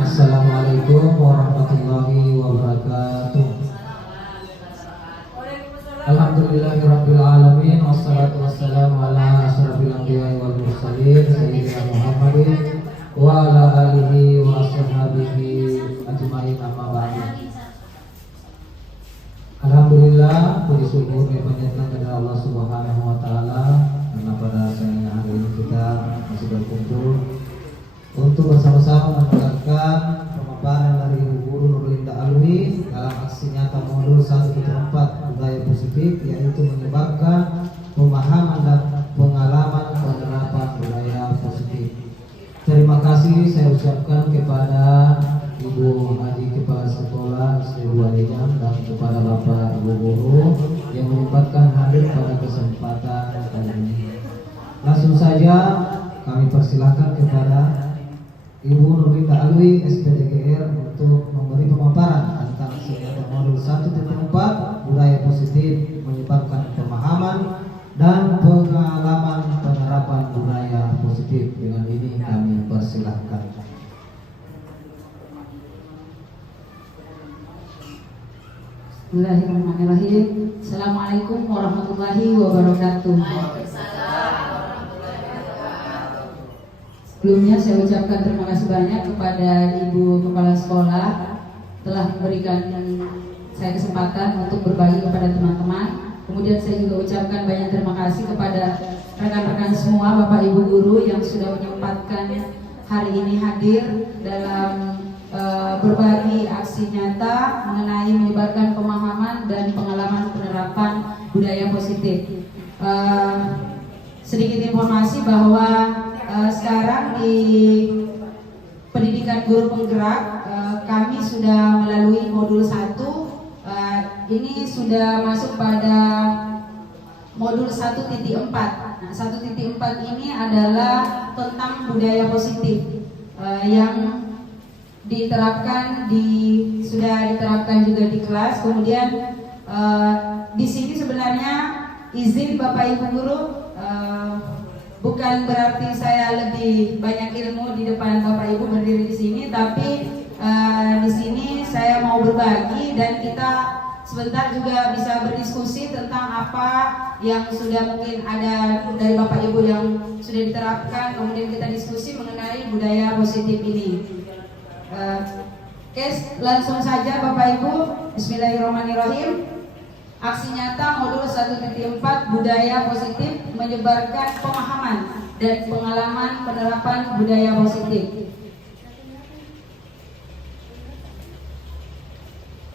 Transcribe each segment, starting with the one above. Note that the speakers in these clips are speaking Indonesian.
Assalamualaikum warahmatullahi wabarakatuh. Alhamdulillahirabbil alamin wassalatu wassalamu ala asyrafil anbiya'i wal mursalin sayyidina Muhammadin wa ala alihi wa ashabihi ajmain amma ba'du. Alhamdulillah, puji syukur dipanjatkan kepada Allah Subhanahu wa taala karena pada sayangnya hari ini kita masih berkumpul untuk bersama-sama mendengarkan pemaparan dari Ibu Guru Nurlinda Alwi dalam aksi nyata modul 1.4 budaya positif, yaitu menyebabkan pemahaman dan pengalaman penerapan budaya positif. Terima kasih saya ucapkan kepada Ibu Haji Kepala Sekolah SD 2 Dejam dan kepada Bapak Ibu Guru yang menyempatkan hadir pada kesempatan kali ini. Langsung saja kami persilahkan kepada Ibu Nurlinda Alwi SPDGR untuk memberi pemaparan tentang senjata modul 1.4 budaya positif menyebabkan pemahaman dan pengalaman penerapan budaya positif. Dengan ini kami persilahkan. Bismillahirrahmanirrahim. Assalamualaikum warahmatullahi wabarakatuh. Sebelumnya saya ucapkan terima kasih banyak kepada Ibu Kepala Sekolah telah memberikan saya kesempatan untuk berbagi kepada teman-teman. Kemudian saya juga ucapkan banyak terima kasih kepada rekan-rekan semua, Bapak Ibu Guru yang sudah menyempatkan hari ini hadir dalam berbagi aksi nyata mengenai menyebarkan pemahaman dan pengalaman penerapan budaya positif. Sedikit informasi bahwa sekarang di pendidikan guru penggerak kami sudah melalui modul 1. Ini sudah masuk pada modul 1.4. Nah, 1.4 ini adalah tentang budaya positif yang sudah diterapkan juga di kelas. Kemudian di sini sebenarnya izin Bapak Ibu Guru, bukan berarti saya lebih banyak ilmu di depan Bapak Ibu berdiri di sini, tapi di sini saya mau berbagi dan kita sebentar juga bisa berdiskusi tentang apa yang sudah mungkin ada dari Bapak Ibu yang sudah diterapkan. Kemudian kita diskusi mengenai budaya positif ini. Oke, langsung saja Bapak Ibu. Bismillahirrahmanirrahim. Aksi nyata modul 1.4 budaya positif menyebarkan pemahaman dan pengalaman penerapan budaya positif.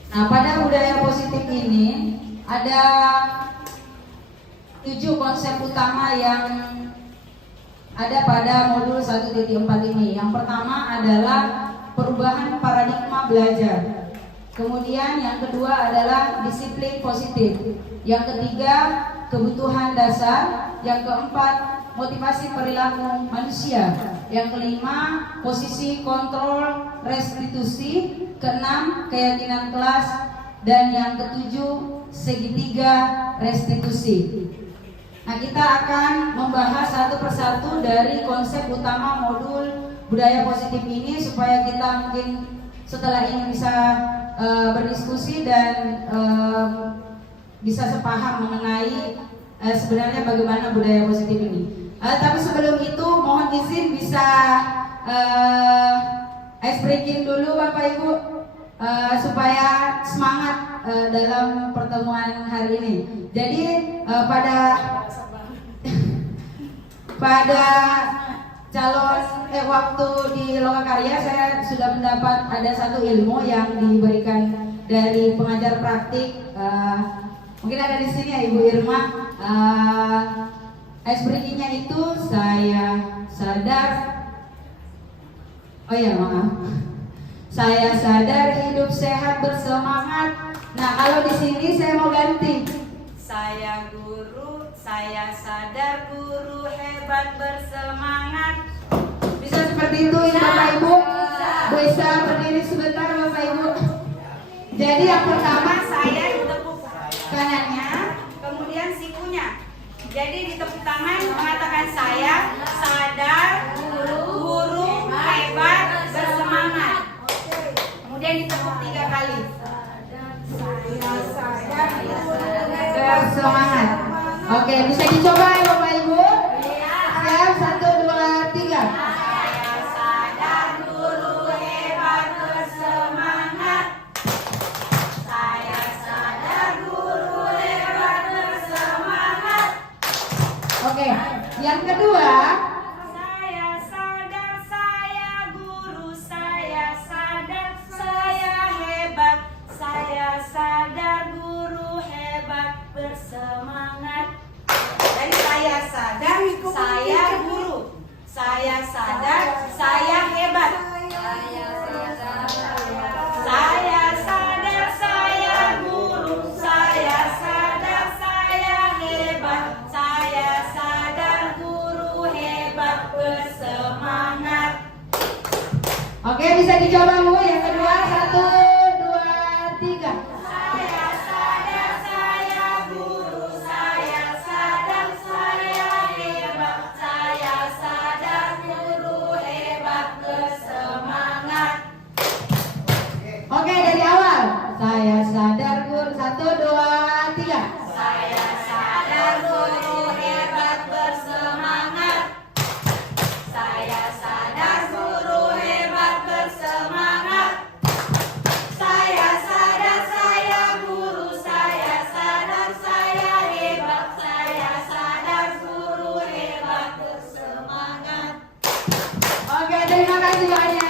Nah, pada budaya positif ini ada 7 konsep utama yang ada pada modul 1.4 ini. Yang pertama adalah perubahan paradigma belajar. Kemudian yang kedua adalah disiplin positif. Yang ketiga, kebutuhan dasar. Yang keempat, motivasi perilaku manusia. Yang kelima, posisi kontrol restitusi. Keenam, keyakinan kelas. Dan yang ketujuh, segitiga restitusi. Nah, kita akan membahas satu persatu dari konsep utama modul budaya positif ini supaya kita mungkin setelah ini bisa berdiskusi dan bisa sepaham mengenai sebenarnya bagaimana budaya positif ini. Tapi sebelum itu mohon izin bisa ice breaking dulu Bapak Ibu supaya semangat dalam pertemuan hari ini. Jadi pada calon waktu di Lokakarya saya sudah mendapat ada satu ilmu yang diberikan dari pengajar praktik. Mungkin ada di sini ya Ibu Irma. Ice breakingnya itu saya sadar. Oh ya maaf. Saya sadar hidup sehat bersemangat. Nah kalau di sini saya mau ganti. Saya guru, saya sadar guru hebat bersemangat. Bisa seperti itu ya Bapak Ibu? Bisa berdiri sebentar Bapak Ibu. Jadi yang pertama saya ditepuk kanannya, kemudian sikunya. Jadi di tepuk tangan mengatakan saya sadar guru hebat bersemangat. Kemudian ditepuk 3 kali. Semangat. Oke, bisa dicoba ya Bapak Ibu? Siap, 1, 2, 3. Saya sadar guru hebat bersemangat. Saya sadar guru hebat bersemangat. Oke, yang kedua. Saya sadar saya guru, saya sadar saya hebat. Saya sadar guru hebat bersemangat. Jadi saya sadar saya guru, saya sadar saya hebat. Saya sadar saya guru, saya sadar saya hebat. Saya sadar guru hebat bersemangat. Oke, bisa dicoba Bu. Yang kedua, 1, 2, 3. Saya sadar saya guru, saya sadar saya hebat. Saya sadar guru hebat bersemangat. Oke, dari awal. Saya sadar guru. 1, 2, 3. Saya sadar guru hebat bersemangat. Saya sadar guru hebat bersemangat. Saya sadar saya guru, saya sadar saya hebat. Saya sadar guru hebat bersemangat. Oke, terima kasih banyak.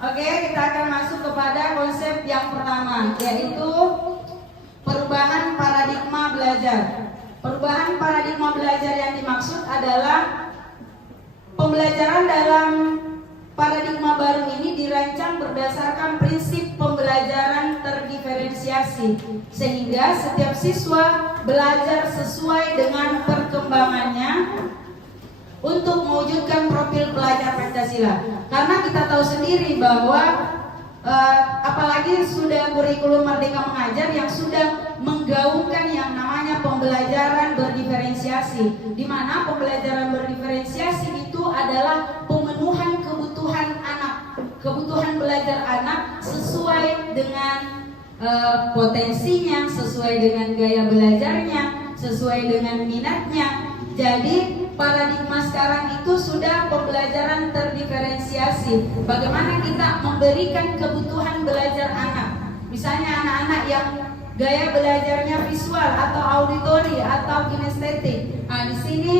Oke, kita akan masuk kepada konsep yang pertama, yaitu perubahan paradigma belajar. Perubahan paradigma belajar yang dimaksud adalah pembelajaran dalam paradigma baru ini dirancang berdasarkan prinsip pembelajaran terdiferensiasi, sehingga setiap siswa belajar sesuai dengan perkembangannya untuk mewujudkan profil pelajar Pancasila. Karena kita tahu sendiri bahwa apalagi sudah kurikulum Merdeka Mengajar yang sudah menggaungkan yang namanya pembelajaran berdiferensiasi, di mana pembelajaran berdiferensiasi itu adalah pemenuhan kebutuhan anak, kebutuhan belajar anak sesuai dengan potensinya, sesuai dengan gaya belajarnya, sesuai dengan minatnya. Jadi paradigma sekarang itu sudah pembelajaran terdiferensiasi. Bagaimana kita memberikan kebutuhan belajar anak. Misalnya anak-anak yang gaya belajarnya visual atau auditori atau kinestetik. Nah, di sini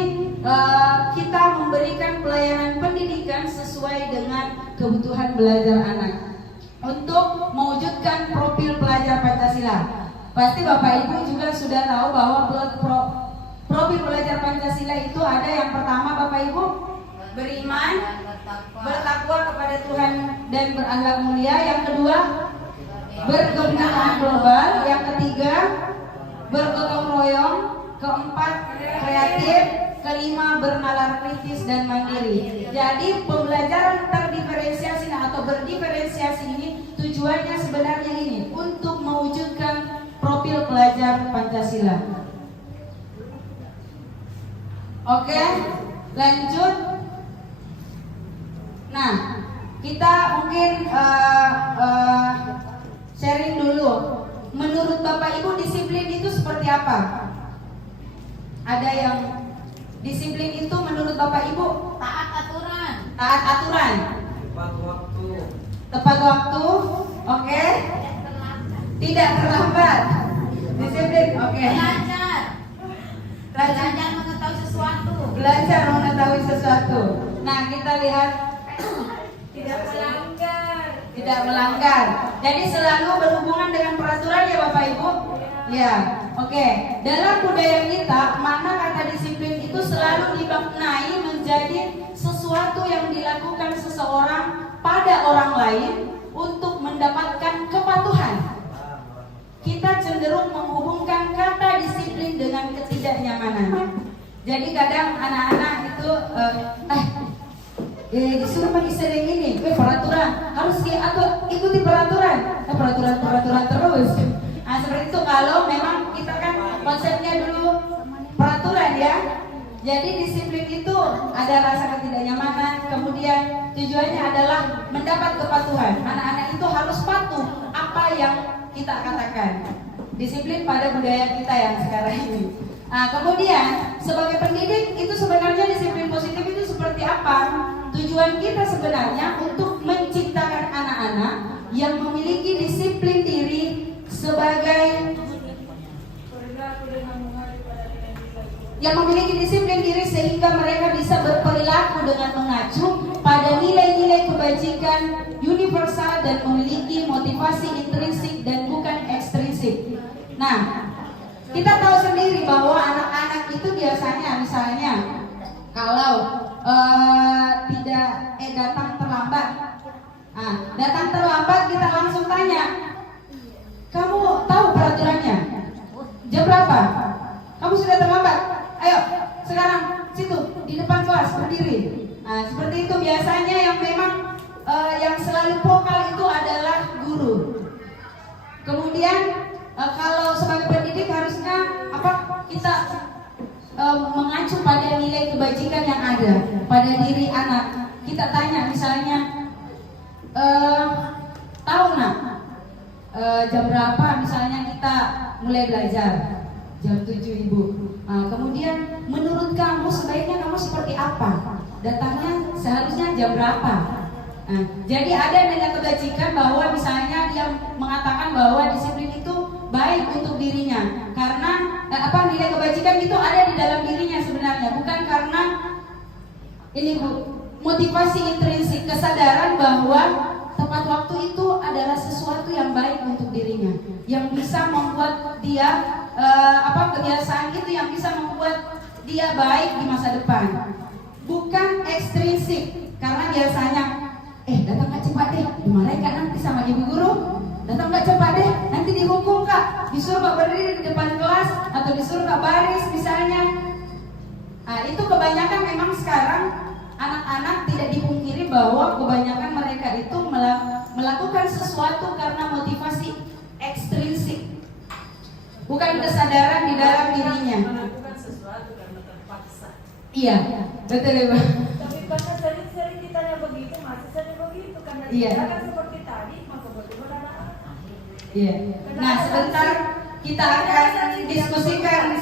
kita memberikan pelayanan pendidikan sesuai dengan kebutuhan belajar anak untuk mewujudkan profil pelajar Pancasila. Pasti Bapak Ibu juga sudah tahu bahwa profil pelajar Pancasila itu ada yang pertama Bapak Ibu, beriman, bertakwa kepada Tuhan dan berakhlak mulia. Yang kedua, berkebinekaan global. Yang ketiga, bergotong royong. Keempat, kreatif. Kelima, bernalar kritis dan mandiri. Jadi pembelajaran terdiferensiasi atau berdiferensiasi ini tujuannya sebenarnya ini untuk mewujudkan profil pelajar Pancasila. Oke, lanjut. Nah, kita mungkin sharing dulu. Menurut Bapak Ibu disiplin itu seperti apa? Ada yang disiplin itu menurut Bapak Ibu Taat aturan. taat aturan, tepat waktu, oke, tidak terlambat, disiplin, oke. Belajar mengetahui sesuatu. Belajar mengetahui sesuatu. Nah, kita lihat tidak melanggar. Jadi selalu berhubungan dengan peraturan ya Bapak Ibu. Ya, oke. Dalam budaya kita, makna kata disiplin itu selalu dimaknai menjadi sesuatu yang dilakukan seseorang pada orang lain untuk mendapatkan kepatuhan. Kita cenderung menghubungkan kata disiplin dengan ketidaknyamanan. Jadi kadang anak-anak itu disuruh pakai sering ini, peraturan harus ikuti peraturan, peraturan terus. Nah seperti itu kalau memang kita kan konsepnya dulu peraturan ya. Jadi disiplin itu ada rasa ketidaknyamanan, kemudian tujuannya adalah mendapat kepatuhan. Anak-anak itu harus patuh apa yang kita katakan. Disiplin pada budaya kita yang sekarang ini. Nah, kemudian sebagai pendidik itu sebenarnya disiplin positif itu seperti apa? Tujuan kita sebenarnya untuk menciptakan anak-anak yang memiliki disiplin diri sebagai sehingga mereka bisa berperilaku dengan mengacu pada nilai-nilai kebajikan universal dan memiliki motivasi intrinsik dan bukan ekstrinsik. Nah, kita tahu sendiri bahwa anak-anak itu biasanya misalnya kalau datang terlambat. Nah, datang terlambat kita langsung tanya, kamu tahu peraturannya? Jam berapa? Kamu sudah terlambat? Ayo, sekarang situ di depan kelas berdiri. Nah, seperti itu biasanya yang memang yang selalu vokal itu adalah guru. Kemudian kalau sebagai pendidik harusnya kita mengacu pada nilai kebajikan yang ada pada diri anak. Kita tanya misalnya, tahu nak jam berapa misalnya kita mulai belajar? Jam 7 ibu. Kemudian menurut kamu sebaiknya kamu seperti apa? Datangnya seharusnya jam berapa? Jadi ada nilai kebajikan bahwa misalnya dia mengatakan bahwa disiplin itu baik untuk dirinya karena nilai kebajikan itu ada di dalam dirinya sebenarnya, bukan karena ini Bu, motivasi intrinsik, kesadaran bahwa tepat waktu itu adalah sesuatu yang baik untuk dirinya, yang bisa membuat dia kebiasaan itu yang bisa membuat dia baik di masa depan, bukan ekstrinsik. Karena biasanya datang nggak cepat deh, dimarahin Kak nanti sama ibu guru. Datang nggak cepat deh, nanti dihukum Kak, disuruh Kak berdiri di depan kelas atau disuruh Kak baris misalnya. Nah, itu kebanyakan memang sekarang anak-anak tidak dipungkiri bahwa kebanyakan mereka itu melakukan sesuatu karena motivasi ekstrinsik, bukan kesadaran di dalam dirinya. Melakukan sesuatu karena terpaksa. Iya, betul ya Pak. Tapi karena sering-sering ditanya begitu, masih sering begitu karena Iya. kita kan seperti tadi, maka bagaimana anak-anak? Iya. Nah, sebentar kita akan diskusikan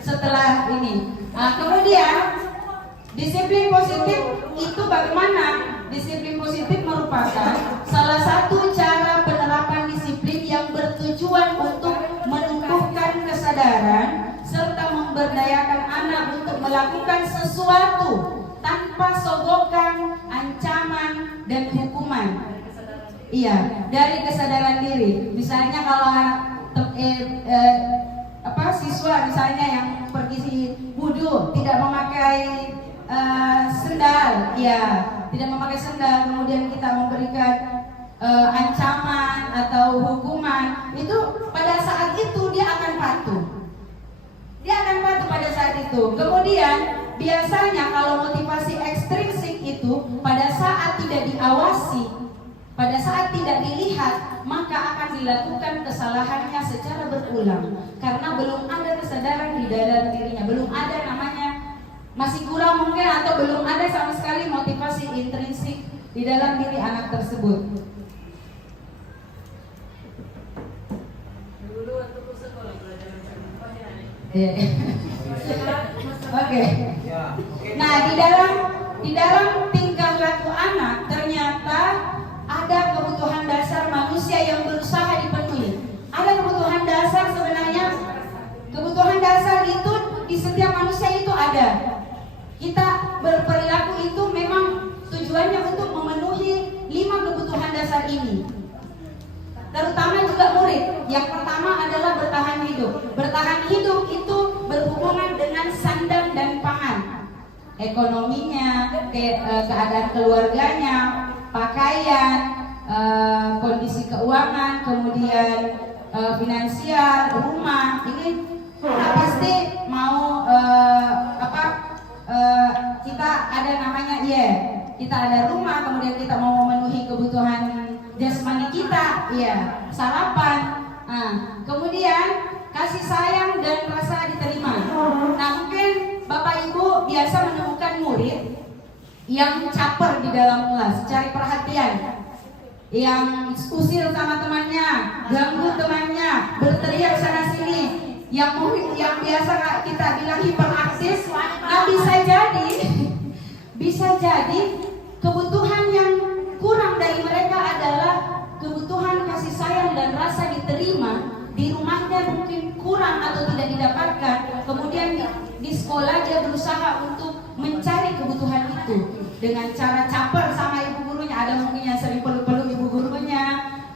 setelah ini. Nah, kemudian disiplin positif itu bagaimana? Disiplin positif merupakan salah satu cara penerapan disiplin yang bertujuan untuk menumbuhkan kesadaran serta memberdayakan anak untuk melakukan sesuatu tanpa sogokan, ancaman, dan hukuman. Iya, dari kesadaran diri. Misalnya kalau siswa misalnya yang pergi wudhu tidak memakai sendal, ya tidak memakai sendal, kemudian kita memberikan ancaman atau hukuman, itu pada saat itu dia akan patuh. Dia akan patuh pada saat itu. Kemudian biasanya kalau motivasi ekstrinsik itu pada saat tidak diawasi, pada saat tidak dilihat, maka akan dilakukan kesalahannya secara berulang karena belum ada kesadaran di dalam dirinya, belum ada namanya, masih kurang mungkin, atau belum ada sama sekali motivasi intrinsik di dalam diri anak tersebut. Dulu waktu ku sekolah belajar apa Iya. Oke. Nah, di dalam tingkah laku anak ternyata ada kebutuhan dasar manusia yang berusaha dipenuhi. Ada kebutuhan dasar sebenarnya. Kebutuhan dasar itu di setiap manusia itu ada. Kita berperilaku itu memang tujuannya untuk memenuhi 5 kebutuhan dasar ini. Terutama juga murid. Yang pertama adalah bertahan hidup. Bertahan hidup itu berhubungan dengan sandang dan pangan. Ekonominya, keadaan keluarganya, pakaian, kondisi keuangan, kemudian finansial, rumah. Ini pasti mau kita ada namanya kita ada rumah, kemudian kita mau memenuhi kebutuhan jasmani kita, sarapan. Kemudian kasih sayang dan rasa diterima. Nah, mungkin Bapak Ibu biasa menemukan murid yang caper di dalam kelas, cari perhatian, yang usil sama temannya, ganggu temannya, berteriak sana sini, yang biasa kita bilang hiperaktif. Nah, bisa jadi kebutuhan yang kurang dari mereka adalah kebutuhan kasih sayang dan rasa diterima. Di rumahnya mungkin kurang atau tidak didapatkan, kemudian di sekolah dia berusaha untuk mencari kebutuhan itu dengan cara caper sama ibu gurunya. Ada mungkin yang sering peluk-peluk ibu gurunya,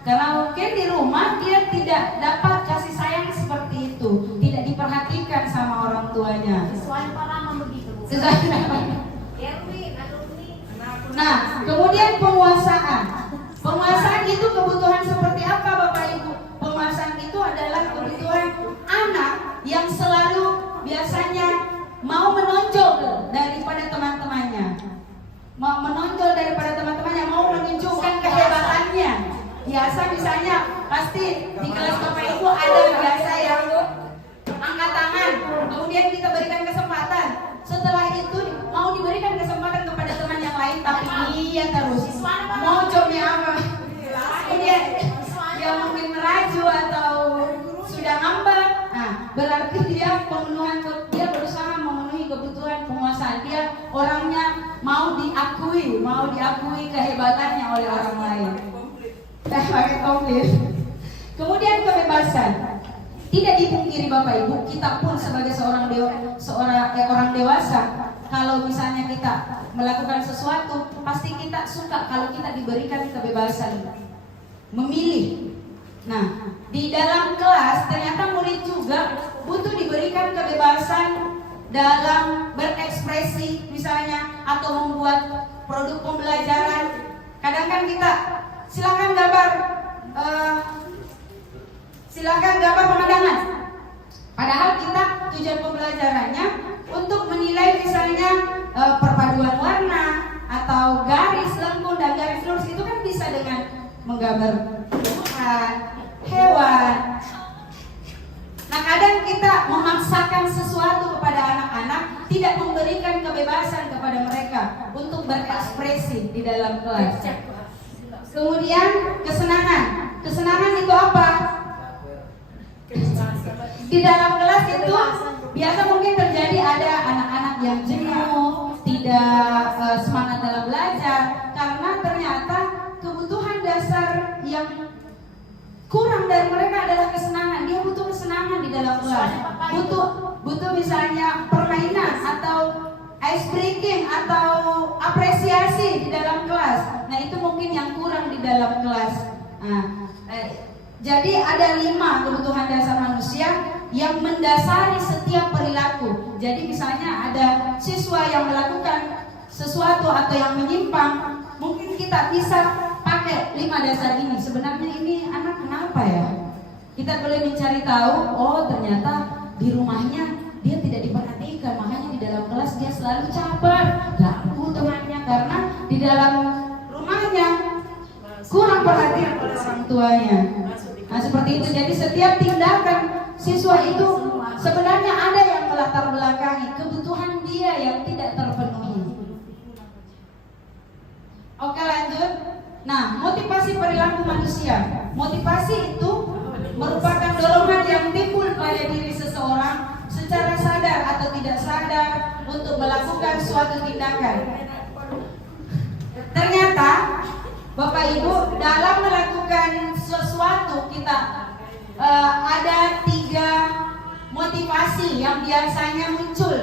karena mungkin di rumah dia tidak dapat kasih sayang seperti itu, tidak diperhatikan sama orang tuanya. Sesuai pengalaman begitu. Nah, kemudian penguasaan itu kebutuhan seperti apa Bapak Ibu? Penguasaan itu adalah kebutuhan anak yang selalu biasanya mau menonjol daripada teman-temannya, mau menunjukkan kehebatannya. Biasa misalnya pasti di kelas Bapak Ibu ada biasa yang angkat tangan, kemudian kita berikan kesempatan. Setelah itu mau diberikan kesempatan kepada teman yang lain, tapi iya terus mau coba apa? Dia mungkin meraju atau sudah ngambek. Nah, berarti dia berusaha memenuhi kebutuhan penguasaan. Dia orangnya mau diakui kehebatannya oleh orang lain. Pakai komplit. Kemudian kebebasan. Tidak dipungkiri Bapak Ibu, kita pun sebagai orang dewasa, kalau misalnya kita melakukan sesuatu, pasti kita suka kalau kita diberikan kebebasan memilih. Nah, di dalam kelas ternyata murid juga butuh diberikan kebebasan dalam berekspresi misalnya, atau membuat produk pembelajaran. Kadang kan kita silakan gambar pemandangan. Padahal kita tujuan pembelajarannya untuk menilai misalnya perpaduan warna atau garis lengkung dan garis lurus. Itu kan bisa dengan menggambar tumbuhan, hewan. Nah, kadang kita memaksakan sesuatu kepada anak-anak, tidak memberikan kebebasan kepada mereka untuk berekspresi di dalam kelas. Kemudian kesenangan itu apa? Di dalam kelas itu biasa mungkin terjadi ada anak-anak yang jenuh, tidak semangat dalam belajar, karena ternyata kebutuhan dasar yang kurang dari mereka adalah kesenangan. Dia butuh kesenangan di dalam kelas, butuh misalnya permainan atau ice breaking atau apresiasi di dalam kelas. Nah, itu mungkin yang kurang di dalam kelas. Jadi ada 5 kebutuhan dasar manusia yang mendasari setiap perilaku. Jadi misalnya ada siswa yang melakukan sesuatu atau yang menyimpang, mungkin kita bisa pakai 5 dasar ini. Sebenarnya ini anak kenapa ya? Kita boleh mencari tahu, oh ternyata di rumahnya dia tidak diperhatikan, makanya di dalam kelas dia selalu caper, ganggu temannya karena di dalam rumahnya kurang perhatian oleh orang tuanya. Nah, seperti itu. Jadi setiap tindakan siswa itu sebenarnya ada yang melatar belakangi kebutuhan dia yang tidak terpenuhi. Oke, lanjut. Nah, motivasi perilaku manusia. Motivasi itu merupakan dorongan yang timbul pada diri seseorang secara sadar atau tidak sadar untuk melakukan suatu tindakan. Ternyata Bapak Ibu, dalam melakukan sesuatu kita ada 3 motivasi yang biasanya muncul.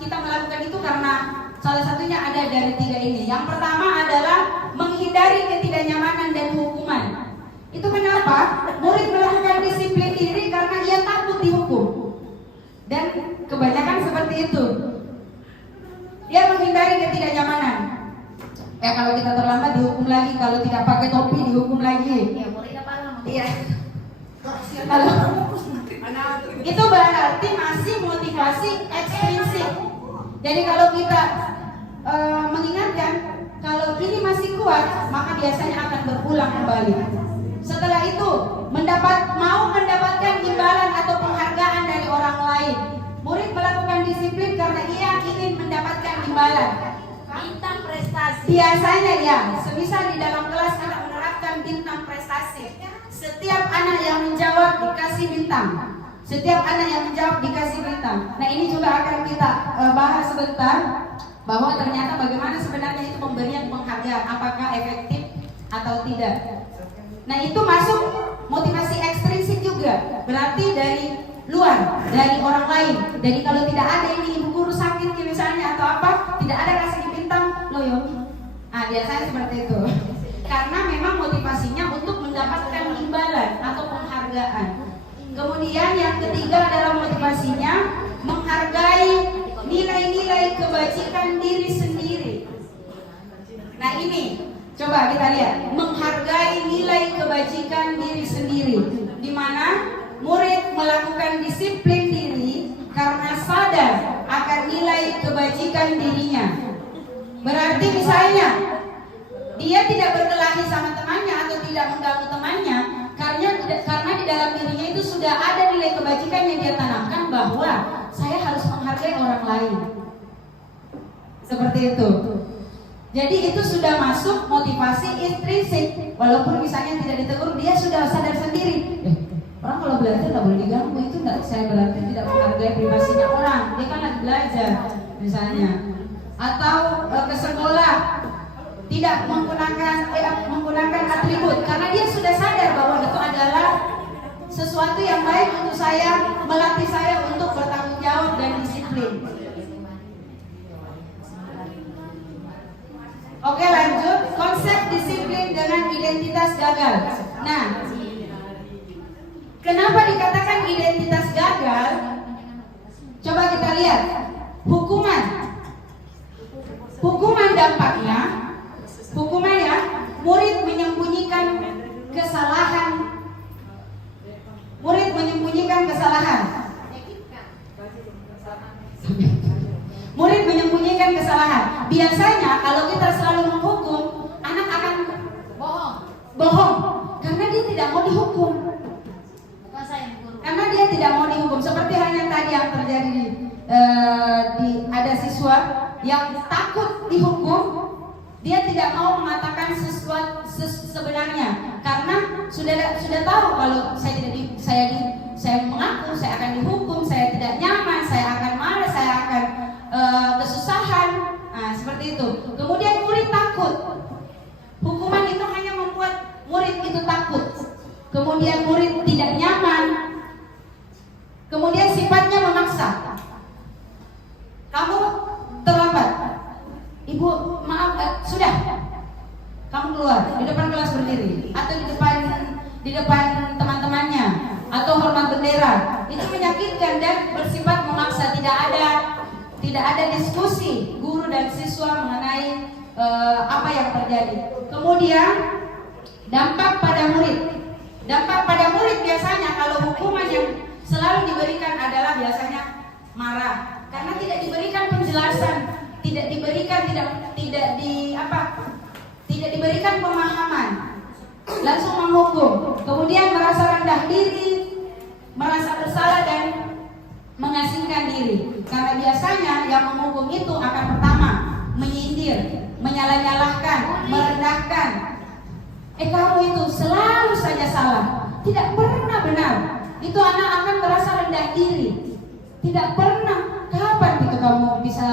Kita melakukan itu karena salah satunya ada dari 3 ini. Yang pertama adalah menghindari ketidaknyamanan dan hukuman. Itu kenapa? Murid melakukan disiplin diri karena ia takut dihukum. Dan kebanyakan seperti itu. Dia menghindari ketidaknyamanan. Kalau kita terlambat dihukum lagi, kalau tidak pakai topi dihukum lagi. Iya. Itu berarti masih motivasi ekstrinsik. Jadi kalau kita mengingatkan kalau ini masih kuat, maka biasanya akan berulang kembali. Setelah itu mau mendapatkan imbalan atau penghargaan dari orang lain. Murid melakukan disiplin karena ia ingin mendapatkan imbalan. Bintang prestasi. Biasanya ya, semisal di dalam kelas kita menerapkan bintang prestasi. Setiap anak yang menjawab dikasih bintang. Setiap anak yang menjawab dikasih bintang. Nah ini juga akan kita bahas sebentar, bahwa ternyata bagaimana sebenarnya itu pemberian penghargaan, apakah efektif atau tidak. Nah itu masuk motivasi ekstrinsik juga, berarti dari luar, dari orang lain. Jadi kalau tidak ada ini ibu guru sakit misalnya atau apa, tidak ada kasih bintang, loh yo. Nah biasanya seperti itu. Karena memang motivasinya untuk mendapatkan imbalan atau penghargaan. Kemudian yang ketiga adalah motivasinya menghargai nilai-nilai kebajikan diri sendiri. Nah ini coba kita lihat, menghargai nilai kebajikan diri sendiri, di mana murid melakukan disiplin diri karena sadar akan nilai kebajikan dirinya. Berarti misalnya dia tidak berkelahi sama temannya atau tidak mengganggu temannya karena di dalam dirinya itu sudah ada nilai kebajikan yang dia tanamkan, bahwa saya harus menghargai orang lain. Seperti itu. Jadi itu sudah masuk motivasi intrinsik. Walaupun misalnya tidak ditegur, dia sudah sadar sendiri. Orang kalau belajar tak boleh diganggu, itu enggak, saya berarti tidak menghargai privasinya orang. Dia kan lagi belajar misalnya. Atau ke sekolah tidak menggunakan atribut karena dia sudah sadar bahwa itu adalah sesuatu yang baik untuk saya, melatih saya untuk bertanggung jawab dan disiplin. Oke lanjut, konsep disiplin dengan identitas gagal. Nah, kenapa dikatakan identitas gagal? Coba kita lihat hukuman dampaknya. Hukuman ya, murid menyembunyikan kesalahan. Murid menyembunyikan kesalahan. Murid menyembunyikan kesalahan. Biasanya kalau kita selalu menghukum, anak akan bohong karena dia tidak mau dihukum. Bukan saya yang guru. Karena dia tidak mau dihukum. Seperti hanya tadi yang terjadi ada siswa yang takut dihukum. Dia tidak mau mengatakan sesuatu sebenarnya karena sudah tahu kalau saya mengaku saya akan dihukum, saya tidak nyaman, saya akan marah, saya akan kesusahan. Nah, seperti itu. Kemudian murid takut. Hukuman itu hanya membuat murid itu takut. Kemudian murid tidak nyaman. Kemudian sifatnya memaksa. Kamu terlambat. Ibu, maaf, sudah. Kamu keluar di depan kelas berdiri atau di depan teman-temannya atau hormat bendera. Itu menyakitkan dan bersifat memaksa. Tidak ada diskusi guru dan siswa mengenai apa yang terjadi. Kemudian dampak pada murid. Dampak pada murid biasanya kalau hukuman yang selalu diberikan adalah biasanya marah karena tidak diberikan penjelasan. Tidak diberikan pemahaman, langsung menghukum, kemudian merasa rendah diri, merasa bersalah dan mengasingkan diri. Karena biasanya yang menghukum itu akan pertama menyindir, menyalah-nyalahkan, merendahkan. Kamu itu selalu saja salah, tidak pernah benar. Itu anak akan merasa rendah diri. Tidak pernah. Kapan itu kamu bisa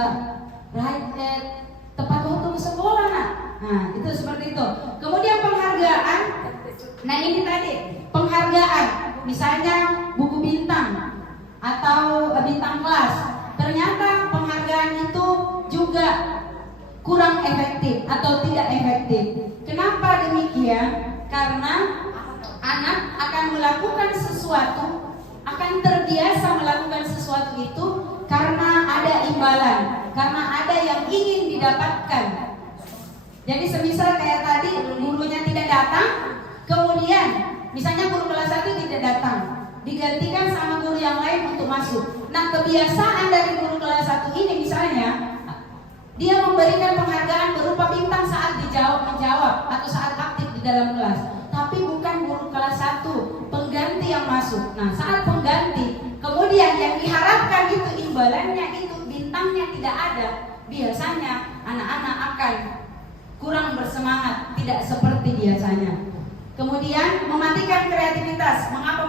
tepat waktu ke sekolah, nak? Nah, itu seperti itu. Kemudian penghargaan. Nah, ini tadi penghargaan. Misalnya buku bintang atau bintang kelas. Ternyata penghargaan itu juga kurang efektif atau tidak efektif. Kenapa demikian? Karena anak akan melakukan sesuatu, akan terbiasa melakukan sesuatu itu karena ada imbalan, karena ada yang ingin didapatkan. Jadi semisal kayak tadi gurunya tidak datang, kemudian misalnya guru kelas 1 tidak datang, digantikan sama guru yang lain untuk masuk. Nah, kebiasaan dari guru kelas 1 ini misalnya dia memberikan penghargaan berupa bintang saat menjawab atau saat aktif di dalam kelas. Tapi bukan guru kelas 1, pengganti yang masuk. Nah, saat pengganti, kemudian yang diharapkan itu imbalannya itu bintangnya tidak ada. biasanya anak-anak akan kurang bersemangat, tidak seperti biasanya. Kemudian mematikan kreativitas. Mengapa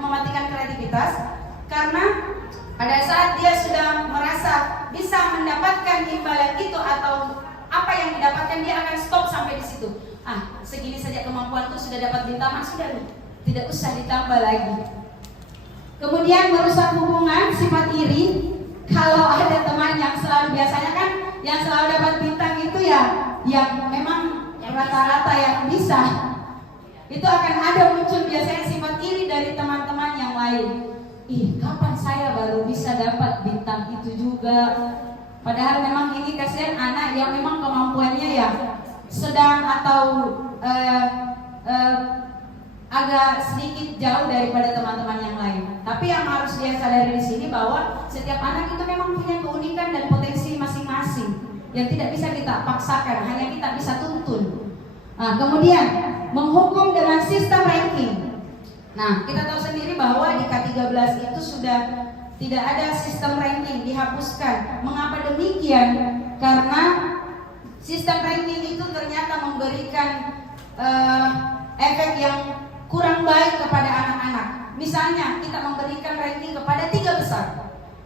mematikan kreativitas? Karena pada saat dia sudah merasa bisa mendapatkan imbalan itu atau apa yang didapatkan, dia akan stop sampai di situ. Segini saja kemampuanku, sudah dapat bintang, sudah, tidak usah ditambah lagi. Kemudian merusak hubungan, sifat iri. Kalau ada teman yang selalu, biasanya kan yang selalu dapat bintang itu ya yang memang rata-rata yang bisa, itu akan ada muncul biasanya sifat iri dari teman-teman yang lain. Kapan saya baru bisa dapat bintang itu juga? Padahal memang ini kasihan anak yang memang kemampuannya ya sedang atau agak sedikit jauh daripada teman-teman yang lain. Tapi yang harus dia sadari di sini bahwa setiap anak itu memang punya keunikan dan potensi masing-masing yang tidak bisa kita paksakan, hanya kita bisa tuntun. Kemudian menghukum dengan sistem ranking. Kita tahu sendiri bahwa di K13 itu sudah tidak ada sistem ranking, dihapuskan. Mengapa demikian? Karena sistem ranking itu ternyata memberikan efek yang kurang baik kepada anak-anak. Misalnya kita memberikan ranking kepada 3 besar,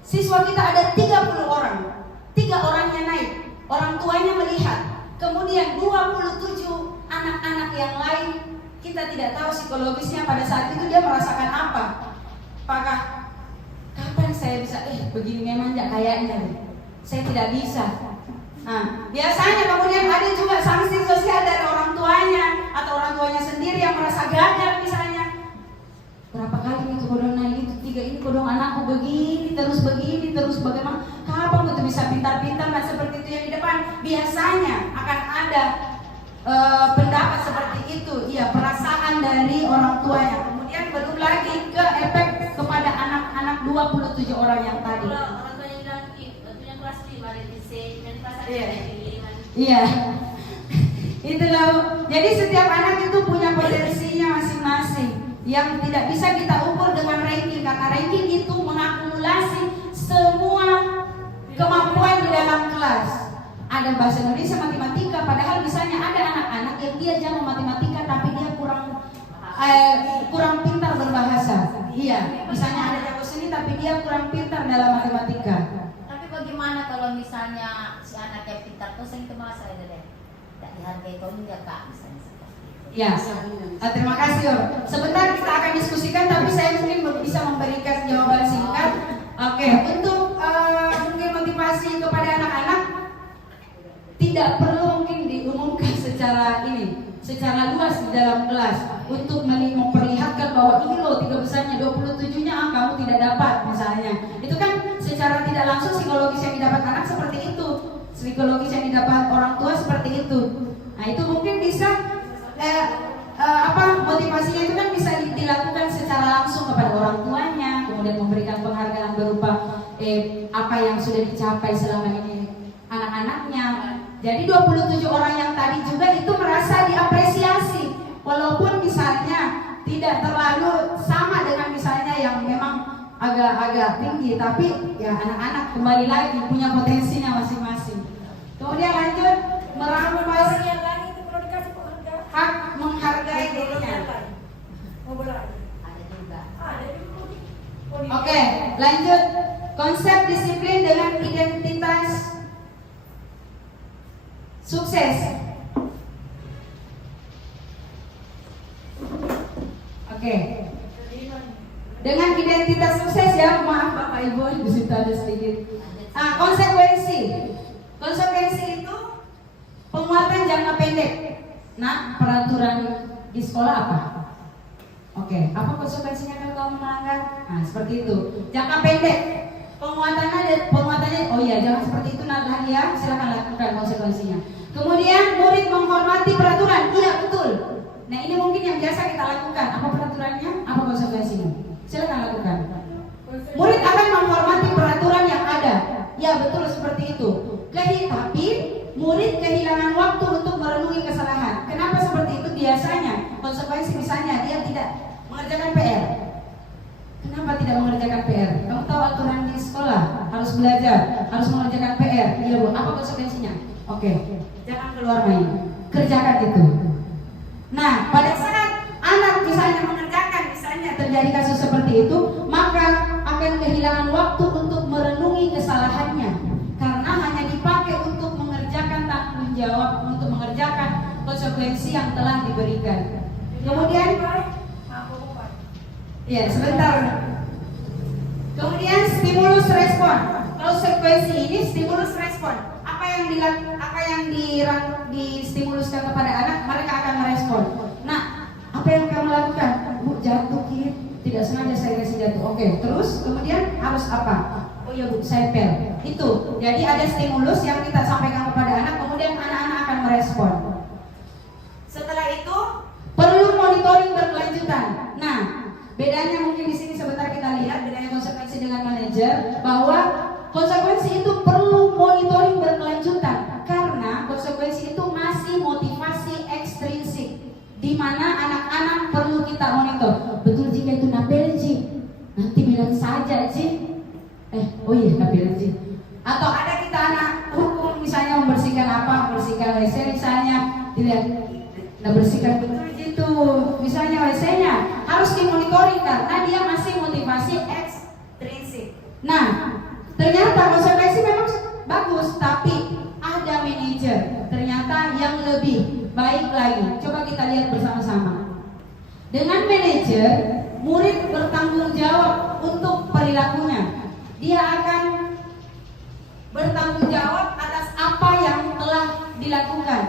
siswa kita ada 30 orang, 3 orangnya naik, orang tuanya melihat, kemudian 27 anak-anak yang lain, kita tidak tahu psikologisnya pada saat itu dia merasakan apa. Apakah kapan saya bisa begini, memang tidak kayaknya saya tidak bisa. Biasanya kemudian ada juga sanksi sosial dari orang tuanya atau orang tuanya sendiri yang merasa gagal. Misalnya, berapa kali itu kodong naik itu 3 ini kodong anakku begini terus bagaimana, kapan itu bisa pintar-pintar dan seperti itu yang di depan. Biasanya akan ada pendapat seperti itu, perasaan dari orang tuanya. Kemudian belum lagi ke efek kepada anak-anak 27 orang yang tadi. Orang tuanya bilang punya kelas 5 revisi dan kelas 1 Iya. Itulah. Jadi setiap anak itu punya potensinya masing-masing yang tidak bisa kita ukur dengan ranking, karena ranking itu mengakumulasi semua kemampuan di dalam kelas. Ada bahasa Indonesia, matematika, padahal misalnya ada anak-anak yang dia jago matematika tapi dia kurang pintar berbahasa. Misalnya ada jago seni tapi dia kurang pintar dalam matematika. Tapi bagaimana kalau misalnya si anak yang pintar tuh sering kemasa itu deh, tidak dihargai kau enggak kak, misalnya seperti itu. Terima kasih Om. Sebentar kita akan diskusikan, tapi saya mungkin bisa memberikan jawaban singkat. Untuk mungkin motivasi kepada anak-anak tidak perlu mungkin diumumkan secara luas di dalam kelas untuk memperlihatkan bahwa ini loh 3 besarnya, 27-nya kamu tidak dapat misalnya. Itu kan secara tidak langsung psikologis yang didapat anak seperti itu, psikologis yang didapat orang tua seperti itu. Itu mungkin bisa motivasinya itu kan bisa dilakukan secara langsung kepada orang tuanya, kemudian memberikan penghargaan berupa apa yang sudah dicapai selama ini anak-anaknya. Jadi 27 orang yang tadi juga itu merasa diapresiasi, walaupun misalnya tidak terlalu sama dengan misalnya yang memang agak tinggi, tapi ya anak-anak kembali lagi punya potensinya masing-masing. Kemudian lanjut, merampas yang lain itu perlu dikasih penghargaan. hak menghargai dirinya. ada juga. Oke, lanjut, konsep disiplin dengan identitas sukses. Dengan identitas sukses ya, maaf Bapak Ibu, di situ ada sedikit. Konsekuensi itu penguatan jangka pendek. Peraturan di sekolah apa? Apa konsekuensinya kalau kamu melanggar? Seperti itu. Jangka pendek. Penguatannya, jangan seperti itu Nadia, silakan lakukan konsekuensinya. Kemudian murid menghormati peraturan, iya betul. Ini mungkin yang biasa kita lakukan. Apa peraturannya? Apa konsekuensinya? Silakan lakukan. Murid akan menghormati peraturan yang ada. Ya betul seperti itu. Tapi murid kehilangan waktu untuk merenungi kesalahan. Kenapa seperti itu? Biasanya konsekuensi misalnya dia tidak mengerjakan PR. Kenapa tidak mengerjakan PR? Kamu tahu aturan di sekolah? harus belajar, harus mengerjakan PR. Iya Bu, apa konsekuensinya? Oke, jangan keluar main, kerjakan itu. Nah, pada saat anak misalnya mengerjakan, misalnya terjadi kasus seperti itu, maka akan kehilangan waktu untuk merenungi kesalahannya, karena hanya dipakai untuk mengerjakan tanggung jawab, untuk mengerjakan konsekuensi yang telah diberikan. Kemudian, ya sebentar. Kemudian stimulus respon. Konsekuensi ini stimulus respon. Apa yang distimuluskan kepada anak, mereka akan merespon. Nah, apa yang kamu lakukan? Bu, jatuh Kit. Tidak sengaja saya kasih jatuh. Oke, terus kemudian harus apa? Oh ya Bu, saya pel. Itu. Jadi ada stimulus yang kita sampaikan kepada anak, kemudian anak-anak akan merespon. Setelah itu perlu monitoring berkelanjutan. Nah, bedanya mungkin di sini sebentar kita lihat bedanya konsekuensi dengan manajer, bahwa konsekuensi itu perlu monitoring berkelanjutan karena konsekuensi itu masih motivasi ekstrinsik, di mana anak-anak perlu kita monitor. Betul jika itu napel Ji, nanti bilang saja Ji. Oh iya napel Ji. Atau ada kita anak hukum misalnya membersihkan apa, membersihkan WC misalnya, dilihat, nah bersihkan betul itu misalnya WC-nya, harus dimonitoring karena dia masih motivasi ekstrinsik. Nah, ternyata konsekuensi memang bagus, tapi ada manajer ternyata yang lebih baik lagi. Coba kita lihat bersama-sama. Dengan manajer, murid bertanggung jawab untuk perilakunya. Dia akan bertanggung jawab atas apa yang telah dilakukan.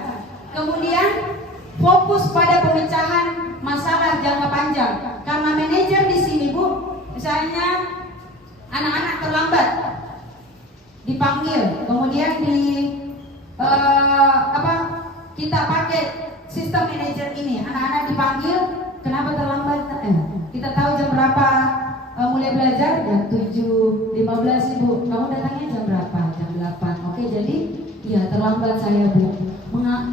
Kemudian fokus pada pemecahan masalah jangka panjang. Karena manajer di sini Bu, misalnya anak-anak terlambat, dipanggil, kemudian kita pakai sistem manajer ini. Anak-anak dipanggil, kenapa terlambat? Kita tahu jam berapa mulai belajar, jam 7.15 Ibu. Kamu datangnya jam berapa? Jam 8. Oke, jadi ya terlambat saya Bu.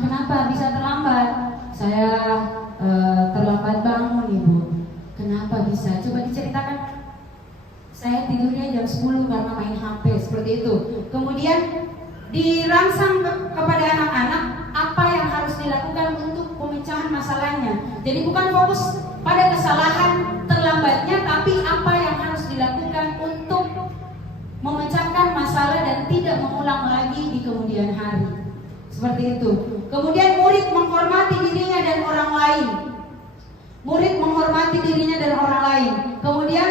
Kenapa bisa terlambat? Saya terlambat bangun Ibu. Kenapa bisa? Coba diceritakan. Saya tidurnya jam 10 karena main HP, seperti itu. Kemudian dirangsang kepada anak-anak apa yang harus dilakukan untuk pemecahan masalahnya. Jadi bukan fokus pada kesalahan terlambatnya, tapi apa yang harus dilakukan untuk memecahkan masalah dan tidak mengulang lagi di kemudian hari. Seperti itu. Kemudian murid menghormati dirinya dan orang lain. Murid menghormati dirinya dan orang lain. Kemudian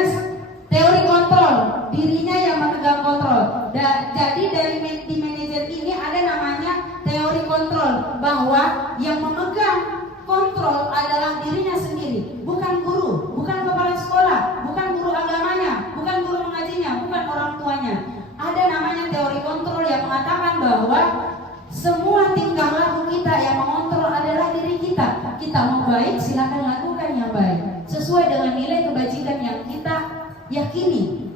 teori kontrol, dirinya yang memegang kontrol. Jadi dari di manajer ini ada namanya teori kontrol, bahwa yang memegang kontrol adalah dirinya sendiri, bukan guru, bukan kepala sekolah, bukan guru agamanya, bukan guru mengajinya, bukan orang tuanya. Ada namanya teori kontrol yang mengatakan bahwa semua tingkah laku kita yang mengontrol adalah diri kita. Kita mau baik, silakan lakukan yang baik sesuai dengan nilai kebajikan yang kita yakini.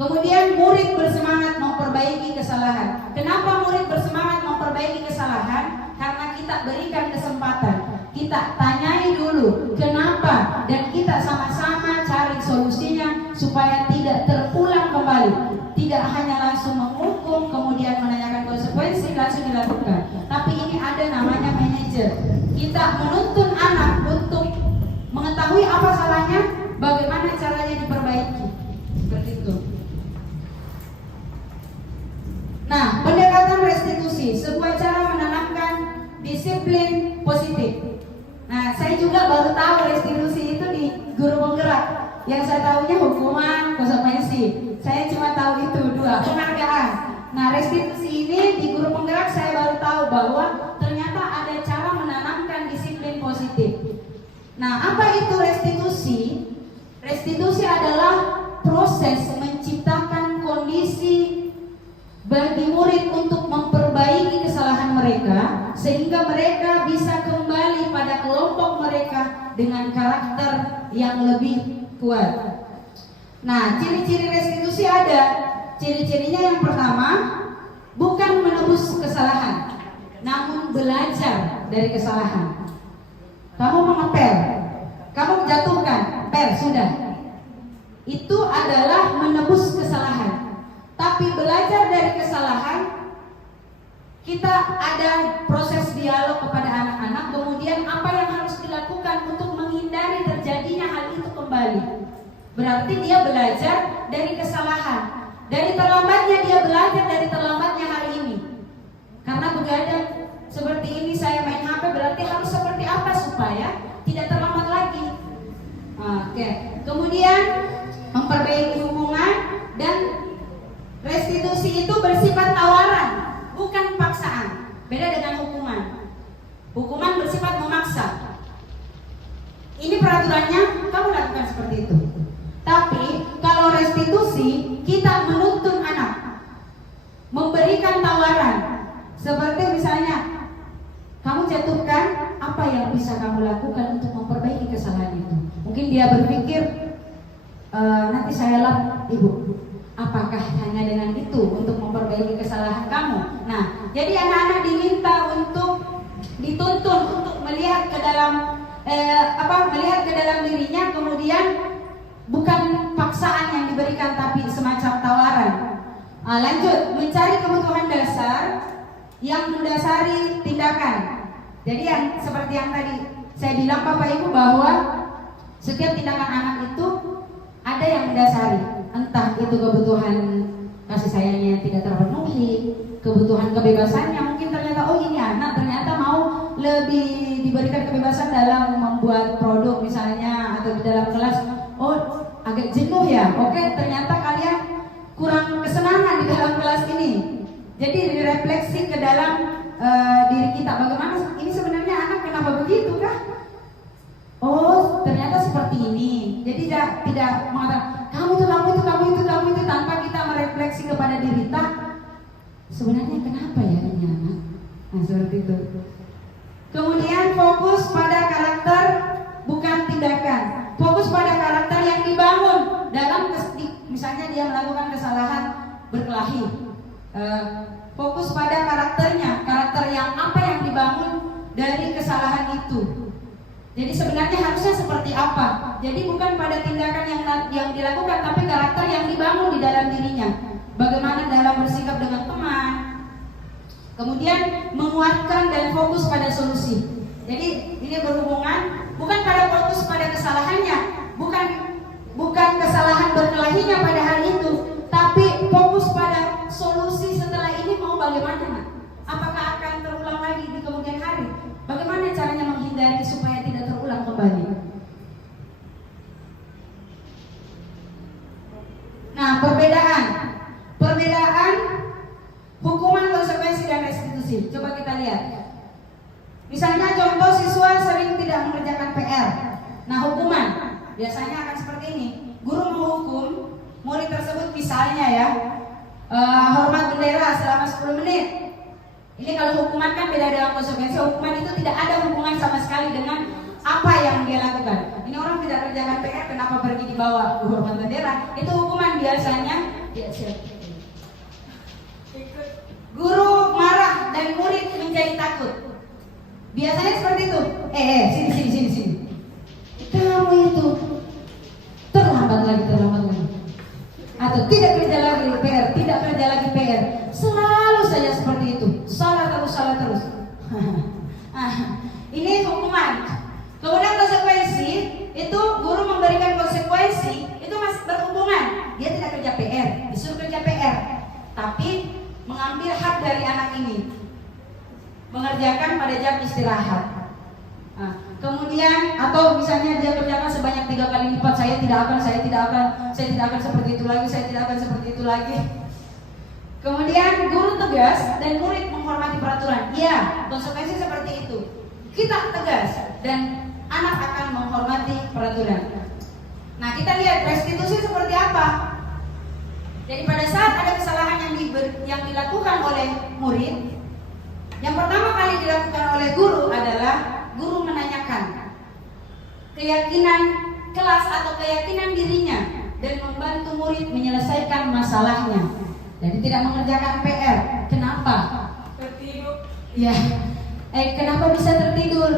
Kemudian murid bersemangat memperbaiki kesalahan. Kenapa murid bersemangat memperbaiki kesalahan? Karena kita berikan kesempatan, kita tanyai dulu kenapa, dan kita sama-sama cari solusinya supaya tidak terulang kembali. Tidak hanya langsung menghukum kemudian menanyakan konsekuensi langsung dilakukan, tapi ini ada namanya manajer. Kita menuntun anak untuk mengetahui apa salahnya, bagaimana caranya diperbaiki, seperti itu. Nah, pendekatan restitusi, sebuah cara menanamkan disiplin positif. Nah, saya juga baru tahu restitusi itu di guru penggerak. Yang saya tahunya hukuman, konsekuensi. Saya cuma tahu itu dua, penghargaan. Nah, restitusi ini di guru penggerak saya baru tahu bahwa ternyata ada cara menanamkan disiplin positif. Nah, apa itu restitusi? Restitusi adalah proses menciptakan kondisi bagi murid untuk memperbaiki kesalahan mereka sehingga mereka bisa kembali pada kelompok mereka dengan karakter yang lebih kuat. Nah, ciri-ciri restitusi ada. Ciri-cirinya yang pertama, bukan menebus kesalahan, namun belajar dari kesalahan. Kamu mengepel, kamu jatuhkan, pel sudah. Itu adalah menebus kesalahan. Tapi belajar dari kesalahan, kita ada proses dialog kepada anak-anak, kemudian apa yang harus dilakukan untuk menghindari terjadinya hal itu kembali. Berarti dia belajar dari kesalahan. Dari terlambatnya dia belajar dari terlambatnya hari ini. Karena begadang seperti ini, saya main HP, berarti harus seperti apa supaya tidak terlambat lagi. Oke. Kemudian memperbaiki hubungan, dan restitusi itu bersifat tawaran, bukan paksaan. Beda dengan hukuman. Hukuman bersifat memaksa. Ini peraturannya, kamu lakukan seperti itu. Tapi kalau restitusi, kita menuntun anak, memberikan tawaran. Seperti misalnya, kamu jatuhkan, apa yang bisa kamu lakukan untuk memperbaiki kesalahan itu? Mungkin dia berpikir, nanti saya lap, ibu. Apakah hanya dengan itu untuk memperbaiki kesalahan kamu? Nah, jadi anak-anak diminta untuk dituntun untuk melihat ke dalam melihat ke dalam dirinya, kemudian bukan paksaan yang diberikan tapi semacam tawaran. Lanjut, mencari kebutuhan dasar yang mendasari tindakan. Jadi yang seperti yang tadi saya bilang Bapak Ibu, bahwa setiap tindakan anak itu ada yang mendasari. Entah itu kebutuhan kasih sayangnya tidak terpenuhi, kebutuhan kebebasannya, mungkin ternyata oh ini anak ternyata mau lebih diberikan kebebasan dalam membuat produk misalnya, atau di dalam kelas oh agak jenuh ya, oke ternyata kalian kurang kesenangan di dalam kelas ini. Jadi direfleksi ke dalam diri kita, bagaimana ini sebenarnya anak kenapa begitu kah? Oh ternyata seperti ini. Jadi tidak mengatakan kamu itu tanpa kita merefleksi kepada diri kita, sebenarnya kenapa ya ini anak? Nah seperti itu. Kemudian fokus pada karakter bukan tindakan. Fokus pada karakter yang dibangun dalam misalnya dia melakukan kesalahan berkelahi. Fokus pada karakternya, karakter yang apa yang dibangun dari kesalahan itu. Jadi sebenarnya harusnya seperti apa? Jadi bukan pada tindakan yang dilakukan, tapi karakter yang dibangun di dalam dirinya. Bagaimana dalam bersikap dengan teman. Kemudian menguatkan dan fokus pada solusi. Jadi ini berhubungan bukan pada fokus pada kesalahannya, bukan kesalahan berkelahinya pada hari itu, tapi fokus pada solusi setelah ini mau bagaimana? Apakah akan terulang lagi di kemudian hari? Bagaimana caranya menghindari supaya tidak terulang kembali? Nah, perbedaan hukuman, konsekuensi, dan restitusi. Coba kita lihat. Misalnya contoh, siswa sering tidak mengerjakan PR. Nah, hukuman biasanya akan seperti ini. Guru menghukum murid tersebut misalnya ya, hormat bendera selama 10 menit. Ini kalau hukuman kan beda dengan konsekuensi. Hukuman itu tidak ada hubungan sama sekali dengan apa yang dia lakukan. Ini orang tidak kerjakan PR, kenapa pergi di bawah hormat bendera? Itu hukuman biasanya. Guru marah dan murid menjadi takut. Biasanya seperti itu. Sini. Kamu itu terlambat lagi. Atau tidak kerja lagi PR. Selalu saja seperti itu. Salah terus. Ini hukuman. Kemudian konsekuensi, itu guru memberikan konsekuensi, itu masih berhubungan. Dia tidak kerja PR, disuruh kerja PR, tapi mengambil hak dari anak ini, mengerjakan pada jam istirahat. Kemudian atau misalnya dia kerjakan sebanyak 3 kali lipat, saya tidak akan seperti itu lagi. Kemudian guru tegas dan murid menghormati peraturan. Iya, konsekuensi seperti itu. Kita tegas dan anak akan menghormati peraturan. Nah, kita lihat restitusi seperti apa. Jadi pada saat ada kesalahan yang dilakukan oleh murid, yang pertama kali dilakukan oleh guru adalah guru menanyakan keyakinan kelas atau keyakinan dirinya dan membantu murid menyelesaikan masalahnya. Jadi tidak mengerjakan PR. Kenapa? Tertidur. Ya. Kenapa bisa tertidur?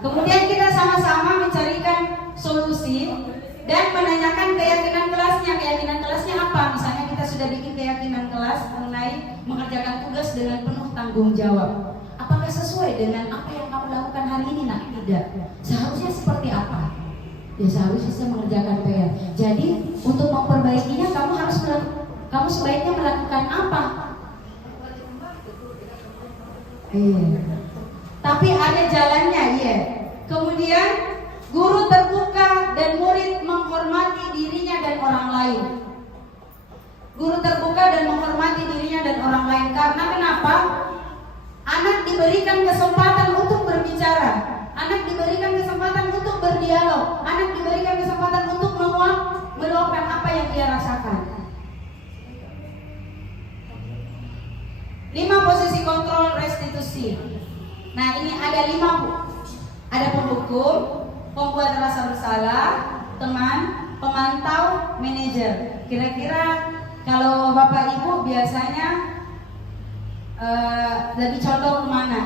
Kemudian kita sama-sama mencarikan solusi dan menanyakan keyakinan kelasnya. Keyakinan kelasnya apa? Misalnya kita sudah bikin keyakinan kelas mengenai mengerjakan tugas dengan penuh tanggung jawab. Apakah sesuai dengan apa yang kamu lakukan hari ini? Nah, tidak. Seharusnya seperti apa? Ya seharusnya saya mengerjakan PR. Jadi untuk memperbaikinya kamu sebaiknya melakukan apa? Tapi ada jalannya, iya. Kemudian guru terbuka dan murid menghormati dirinya dan orang lain. Guru terbuka dan menghormati dirinya dan orang lain. Karena kenapa? Anak diberikan kesempatan untuk berbicara. Anak diberikan kesempatan untuk berdialog. Anak diberikan kesempatan untuk meluapkan apa yang dia rasakan. 5 posisi kontrol restitusi. Nah, ini ada 5. Ada penghukum, pembuat rasa bersalah, teman, pemantau, manajer. Kira-kira kalau Bapak Ibu biasanya lebih condong kemana?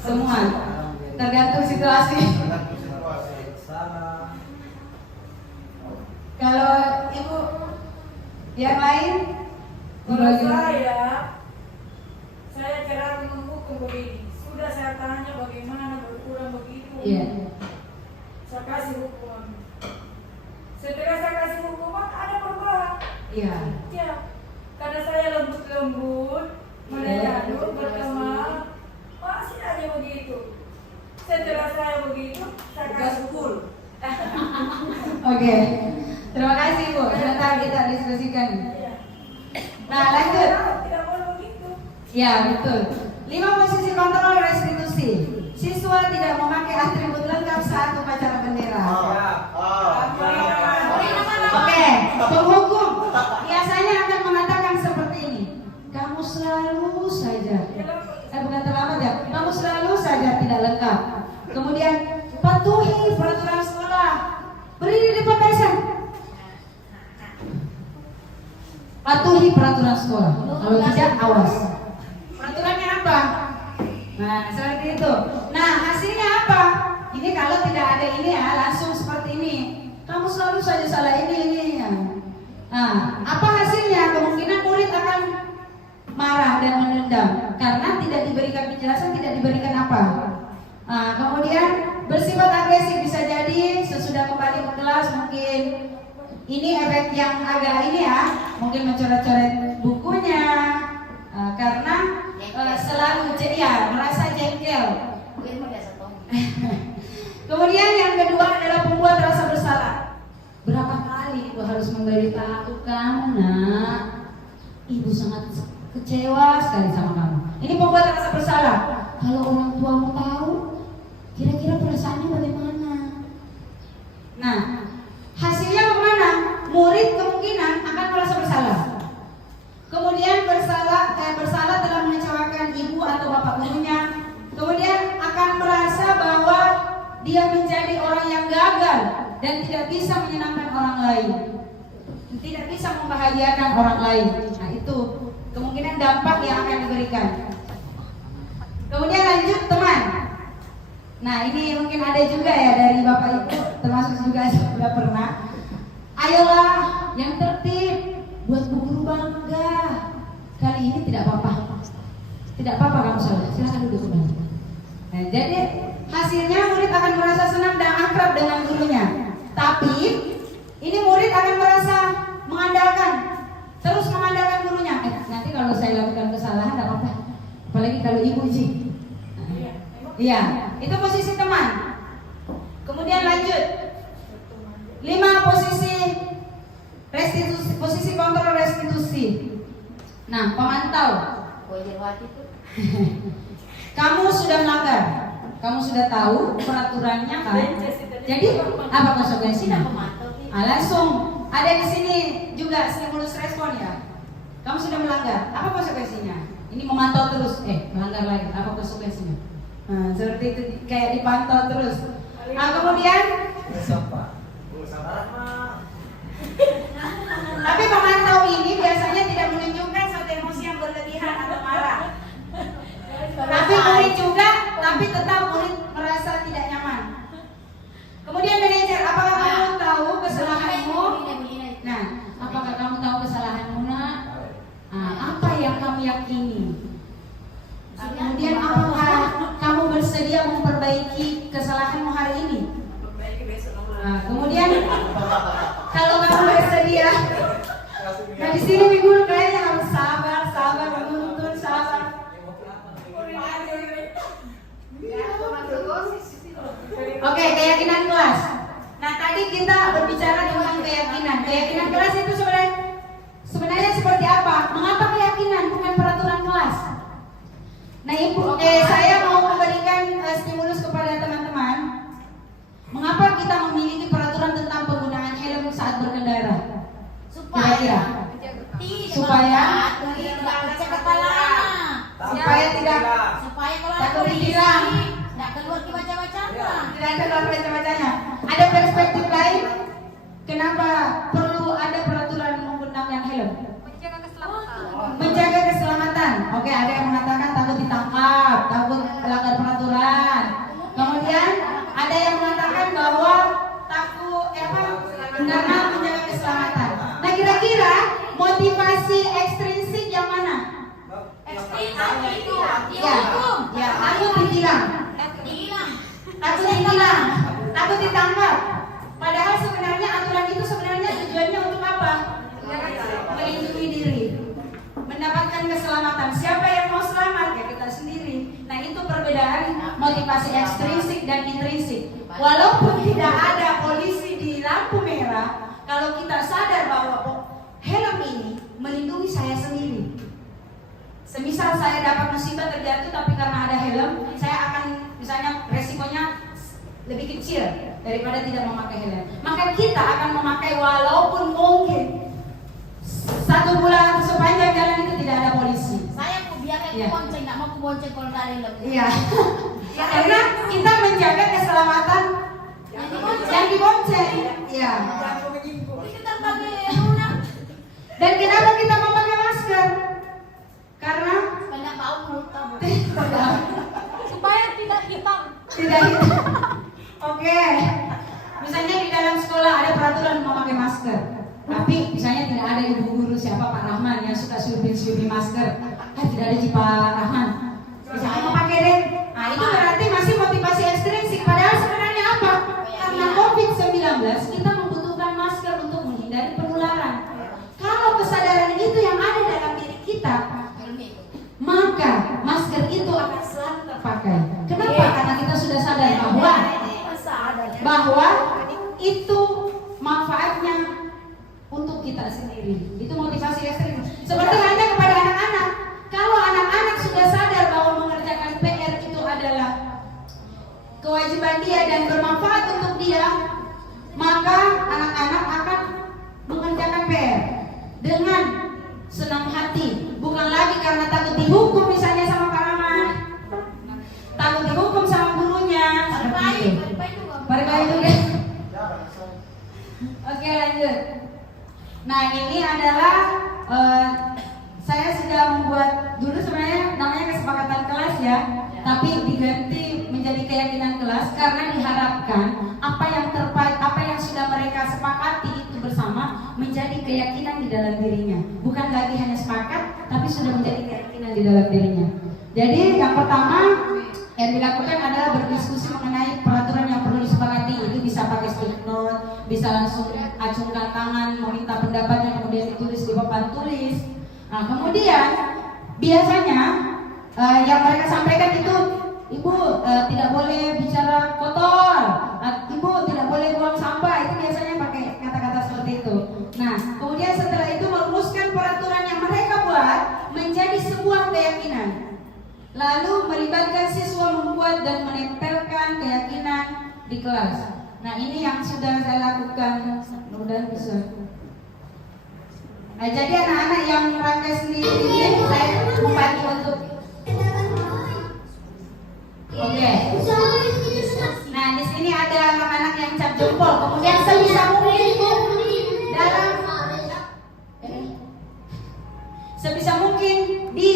Semua. Tergantung situasi. Kalau Ibu yang lain? Kalau saya cara menghukum begini. Sudah saya tanya bagaimana berkurang begitu. Iya. Saya kasih hukuman. Setelah saya kasih hukuman ada perubahan. Iya. Ya, karena saya lembut-lembut, menyanyi, berteman, masih aja begitu. Setelah saya begitu, saya kasih full. Oke. Terima kasih Bu. Sebentar kita diskusikan. Nah, lanjut. Tidak boleh begitu. Ya, betul. 5 posisi kontrol restitusi. Siswa tidak memakai atribut lengkap saat upacara bendera. Oke, penghukum biasanya akan mengatakan seperti ini. Kamu selalu saja, bukan terlambat ya. Kamu selalu saja tidak lengkap. Kemudian patuhi peraturan sekolah. Berdiri di depan barisan. Patuhi peraturan sekolah. Kalau tidak, awas. Peraturannya apa? Nah, seperti itu. Nah, hasilnya apa? Ini kalau tidak ada ini ya, langsung seperti ini. Kamu selalu saja salah ini ya. Nah, apa hasilnya? Kemungkinan murid akan marah dan menendam karena tidak diberikan penjelasan, tidak diberikan apa. Nah, kemudian bersifat agresif, bisa jadi sesudah kembali ke kelas mungkin ini efek yang agak ini ya, mungkin mencoret-coret bukunya karena selalu jadi ya merasa jengkel. Kemudian yang kedua adalah pembuat rasa bersalah. Berapa kali ibu harus memberitahu kamu, nak? Ibu sangat kecewa sekali sama kamu. Ini pembuat rasa bersalah. Kalau orang tuamu tahu, kira-kira perasaannya bagaimana? Nah, hasilnya kemana? Murid kemungkinan akan merasa bersalah. Kemudian bersalah telah mengecewakan ibu atau bapak gurunya. Kemudian akan merasa bahwa dia menjadi orang yang gagal dan tidak bisa menyenangkan orang lain, tidak bisa membahagiakan orang lain. Nah, itu kemungkinan dampak yang akan diberikan. Kemudian lanjut teman. Nah, ini mungkin ada juga ya dari bapak ibu, termasuk juga sudah pernah. Ayolah yang tertib, buat bu guru bangga. Kali ini tidak apa-apa. Tidak apa-apa kamu salah. Silakan duduk kembali. Nah, jadi hasilnya murid akan merasa senang dan akrab dengan gurunya. Tapi ini murid akan merasa terus mengandalkan gurunya. Nanti kalau saya lakukan kesalahan tidak apa-apa. Apalagi kalau ibu uji. Iya, itu posisi teman. Kemudian lanjut. 5 posisi restitusi, posisi kontrol restitusi. Nah, pemantau. Kamu sudah melanggar. Kamu sudah tahu peraturannya kan? Jadi apa konsekuensinya? Langsung ada di sini juga stimulus respon ya. Kamu sudah melanggar. Apa konsekuensinya? Ini memantau terus. Melanggar lagi. Apa konsekuensinya? Nah, seperti itu kayak dipantau terus. Nah, kemudian tapi pemantau ini biasanya tidak menunjukkan suatu emosi yang berlebihan atau marah. Tapi murid juga, tapi tetap murid merasa tidak nyaman. Kemudian manajer, apakah kamu memperbaiki kesalahanmu hari ini. Nah, kemudian kalau kamu bersedia, nah di sini minggu kayaknya harus sabar menuntun, sabar. Oke, keyakinan kelas. Nah, tadi kita berbicara tentang keyakinan. Keyakinan kelas itu sebenarnya seperti apa? Mengapa keyakinan bukan peraturan kelas? Nah, saya mau memberikan stimulus kepada teman-teman. Mengapa kita memiliki peraturan tentang penggunaan helm saat berkendara? Kira-kira? Supaya kalau ditilang. tidak keluar ke baca-bacanya. Tidak ada keluar baca-bacanya. Ada perspektif lain? Kenapa perlu ada peraturan menggunakan helm? Menjaga keselamatan. Oke, ada yang mengatakan takut ditangkap, takut melanggar peraturan. Kemudian ada yang mengatakan bahwa takut karena menjaga keselamatan. Nah, kira-kira motivasi ekstrinsik yang mana? Ya, takut ditilang, takut ditangkap. Padahal sebenarnya aturan itu tujuannya untuk apa? Melindungi diri, mendapatkan keselamatan. Siapa yang mau selamat? Ya kita sendiri. Nah, itu perbedaan motivasi ekstrinsik dan intrinsik. Walaupun tidak ada polisi di lampu merah, kalau kita sadar bahwa helm ini melindungi saya sendiri. Semisal saya dapat musibah terjatuh, tapi karena ada helm, saya akan misalnya resikonya lebih kecil daripada tidak memakai helm. Maka kita akan memakai walaupun mungkin 1 bulan sepanjang jalan itu tidak ada polisi. Saya mau biar Iya. bonceng, nggak mau bonceng kalau nggak ada helm. Iya. Ya, karena kita menjaga keselamatan yang dibonceng. Iya. Kita pakai helm. Dan kenapa kita memakai masker? Karena Banyak bau mulut kamu. Supaya tidak hitam. tidak hitam. Oke. Misalnya di dalam sekolah ada peraturan memakai masker. Tapi misalnya tidak ada ibu guru siapa Pak Rahman yang suka siupin masker. Tidak ada Ji Pak Rahman. Bisa kamu pakai deh. Nah, itu berarti masih motivasi ekstrinsik. Padahal sebenarnya apa? Karena COVID-19 kita membutuhkan masker untuk menghindari penularan. Kalau kesadaran itu yang ada dalam diri kita, maka masker itu akan selalu terpakai. Kenapa? Karena kita sudah sadar bahwa itu manfaatnya untuk kita sendiri. Itu motivasi ekstrim. Seperti halnya kepada anak-anak. Kalau anak-anak sudah sadar bahwa mengerjakan PR itu adalah kewajiban dia dan bermanfaat untuk dia, maka anak-anak akan mengerjakan PR dengan senang hati, bukan lagi karena takut dihukum misalnya sama Pak Rahman, takut dihukum sama gurunya. Berbaik juga. Oke, lanjut. Nah, ini adalah saya sudah membuat dulu sebenarnya namanya kesepakatan kelas ya, tapi diganti menjadi keyakinan kelas karena diharapkan apa yang sudah mereka sepakati itu bersama menjadi keyakinan di dalam dirinya. Bukan lagi hanya sepakat, tapi sudah menjadi keyakinan di dalam dirinya. Jadi yang pertama yang dilakukan adalah berdiskusi mengenai peraturan yang perlu disepakati. Itu bisa pakai stick note, bisa langsung acungkan tangan, meminta pendapatnya, kemudian ditulis di papan tulis. Nah, kemudian biasanya yang mereka sampaikan itu, Ibu tidak boleh bicara kotor, Ibu tidak boleh buang sampah. Itu biasanya pakai kata-kata seperti itu. Nah, kemudian setelah itu merumuskan peraturan yang mereka buat menjadi sebuah keyakinan. Lalu melibatkan siswa membuat dan menempelkan keyakinan di kelas. Nah, ini yang sudah saya lakukan. Mudah-mudahan bisa. Nah, jadi anak-anak yang merangkai sendiri ini saya membantu untuk. Oke. Nah, di sini ada anak-anak yang cap jempol. Kemudian sebisa mungkin Ibu dalam sebisa mungkin di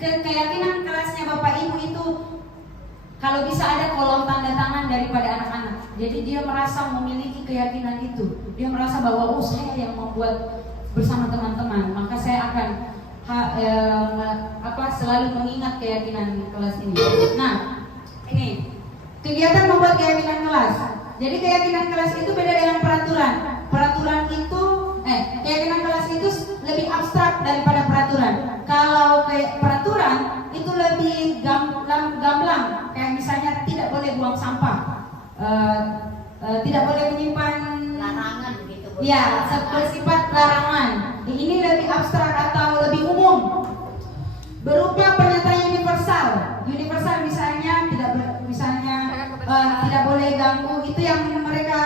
keyakinan kelasnya Bapak Ibu itu kalau bisa ada kolom tanda tangan daripada anak-anak. Jadi dia merasa memiliki keyakinan itu. Dia merasa bahwa saya yang membuat bersama teman-teman. Maka saya akan selalu mengingat keyakinan kelas ini. Nah, ini Kegiatan membuat keyakinan kelas. Jadi keyakinan kelas itu beda dengan peraturan. Keyakinan kelas itu lebih abstrak daripada peraturan. Kalau peraturan itu lebih gamblang. Kayak misalnya tidak boleh buang sampah, tidak boleh menyimpan Larangan begitu. ya, bersifat larangan. Ini lebih abstrak atau lebih umum. Berupa pernyataan universal. Universal misalnya tidak boleh ganggu, itu yang mereka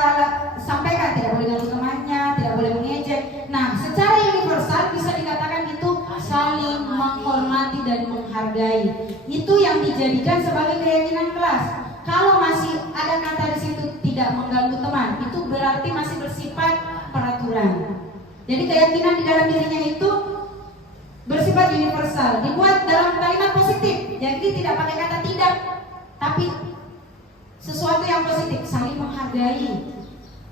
sampaikan, tidak boleh ganggu temannya, tidak boleh mengejek. Nah, secara universal bisa dikatakan itu saling menghormati dan menghargai. Itu yang dijadikan sebagai keyakinan kelas. Kalau masih ada kata di situ tidak mengganggu teman, itu berarti masih bersifat peraturan. Jadi keyakinan di dalam dirinya itu bersifat universal, dibuat dalam kalimat positif. Jadi tidak pakai kata tidak, tapi sesuatu yang positif, saling menghargai,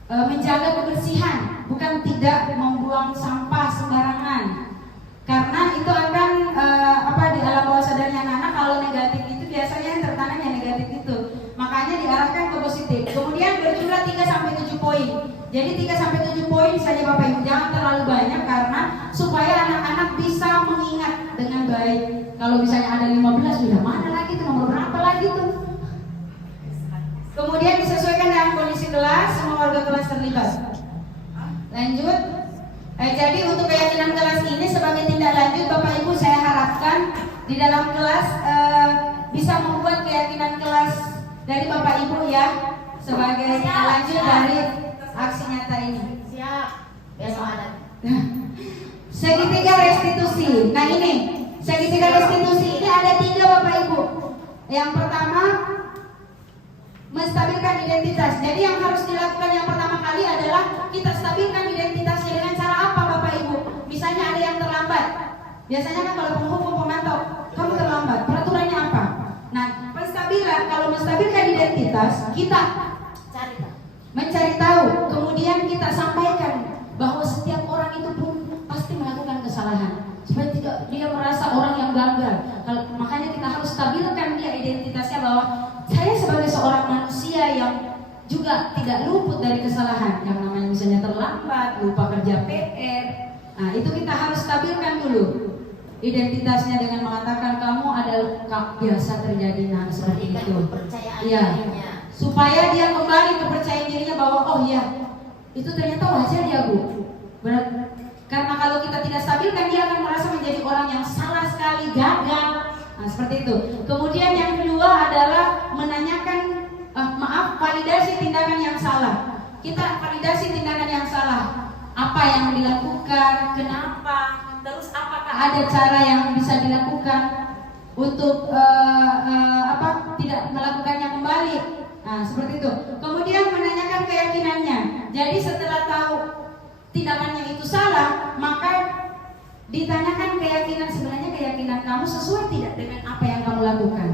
menjaga kebersihan, bukan tidak membuang sampah sembarangan. Karena itu akan di alam bawah sadarnya anak-anak, kalau negatif itu biasanya yang tertanam yang negatif itu. Makanya diarahkan ke positif. Kemudian berjumlah 3-7 poin. Jadi 3-7 poin saja Bapak Ibu, jangan terlalu banyak karena supaya anak-anak bisa mengingat dengan baik. Kalau misalnya ada 15, sudah mana lagi tuh, nomor berapa lagi tuh? Kemudian disesuaikan dengan kondisi kelas, semua warga kelas terlibat. Lanjut. Jadi untuk keyakinan kelas ini sebagai tindak lanjut, Bapak Ibu saya harapkan di dalam kelas bisa membuat keyakinan kelas dari Bapak Ibu ya, sebagai tindak lanjut dari aksi nyata ini. Siap. Besok ada. Segitiga restitusi. Nah ini segitiga restitusi ini ada 3 Bapak Ibu. Yang pertama, menstabilkan identitas. Jadi yang harus dilakukan yang pertama kali adalah kita stabilkan identitasnya dengan cara apa Bapak Ibu? Misalnya ada yang terlambat. Biasanya kan kalau penghukum pemantau, kamu terlambat. Peraturannya apa? Nah, kalau menstabilkan identitas, kita mencari tahu, kemudian kita sampaikan bahwa setiap orang itu pun pasti melakukan kesalahan, supaya tidak dia merasa orang yang gagal. Makanya kita harus stabilkan dia identitasnya bahwa saya sebagai seorang manusia yang juga tidak luput dari kesalahan, yang namanya misalnya terlambat, lupa kerja PR. Nah itu kita harus stabilkan dulu identitasnya dengan mengatakan kamu adalah biasa terjadi, nah seperti itu. Iya. Supaya dia kembali kepercayaan dirinya bahwa oh iya itu ternyata wajar ya Bu. Karena kalau kita tidak stabilkan dia akan merasa menjadi orang yang salah sekali, gagal. Nah seperti itu. Kemudian yang kedua adalah menanyakan validasi tindakan yang salah. Kita validasi tindakan yang salah. Apa yang dilakukan, kenapa, terus apakah ada cara yang bisa dilakukan untuk tidak melakukannya kembali. Nah, seperti itu. Kemudian menanyakan keyakinannya. Jadi setelah tahu tindakannya itu salah, maka ditanyakan keyakinan, sebenarnya keyakinan kamu sesuai tidak dengan apa yang kamu lakukan.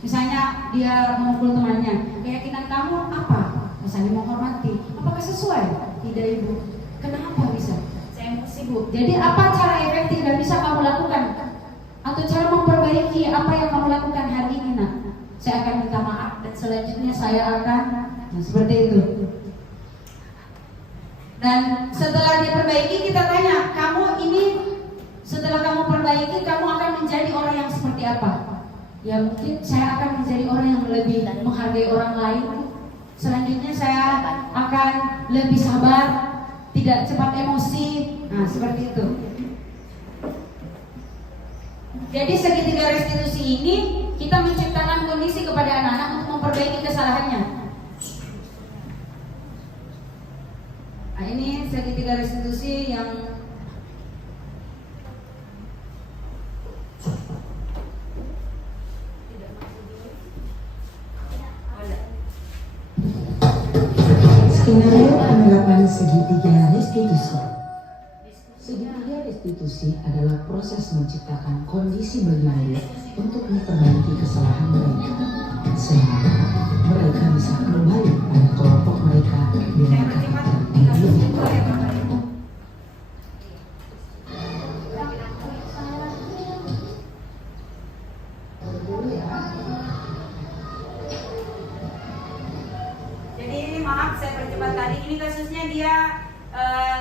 Misalnya dia memukul temannya, keyakinan kamu apa? Misalnya menghormati, apakah sesuai? Tidak Ibu. Kenapa bisa? Saya emosi Bu. Jadi apa cara efektif yang bisa kamu lakukan? Atau cara memperbaiki apa yang kamu lakukan hari ini nak? Saya akan minta maaf dan selanjutnya saya akan seperti itu. Dan setelah diperbaiki kita tanya, kamu ini setelah kamu perbaiki kamu akan menjadi orang yang seperti apa? Ya mungkin saya akan menjadi orang yang lebih menghargai orang lain. Selanjutnya saya akan lebih sabar, tidak cepat emosi. Nah seperti itu. Jadi segitiga restitusi ini kita menciptakan kondisi kepada anak-anak untuk memperbaiki kesalahannya. Nah ini segitiga restitusi yang skenario penerapan segitiga restitusi. Segitiga restitusi adalah proses menciptakan kondisi bagi murid untuk memperbaiki kesalahan mereka, sehingga mereka bisa kembali pada kelompok mereka dengan karakter yang lebih baik. maaf saya percepat tadi. Ini kasusnya dia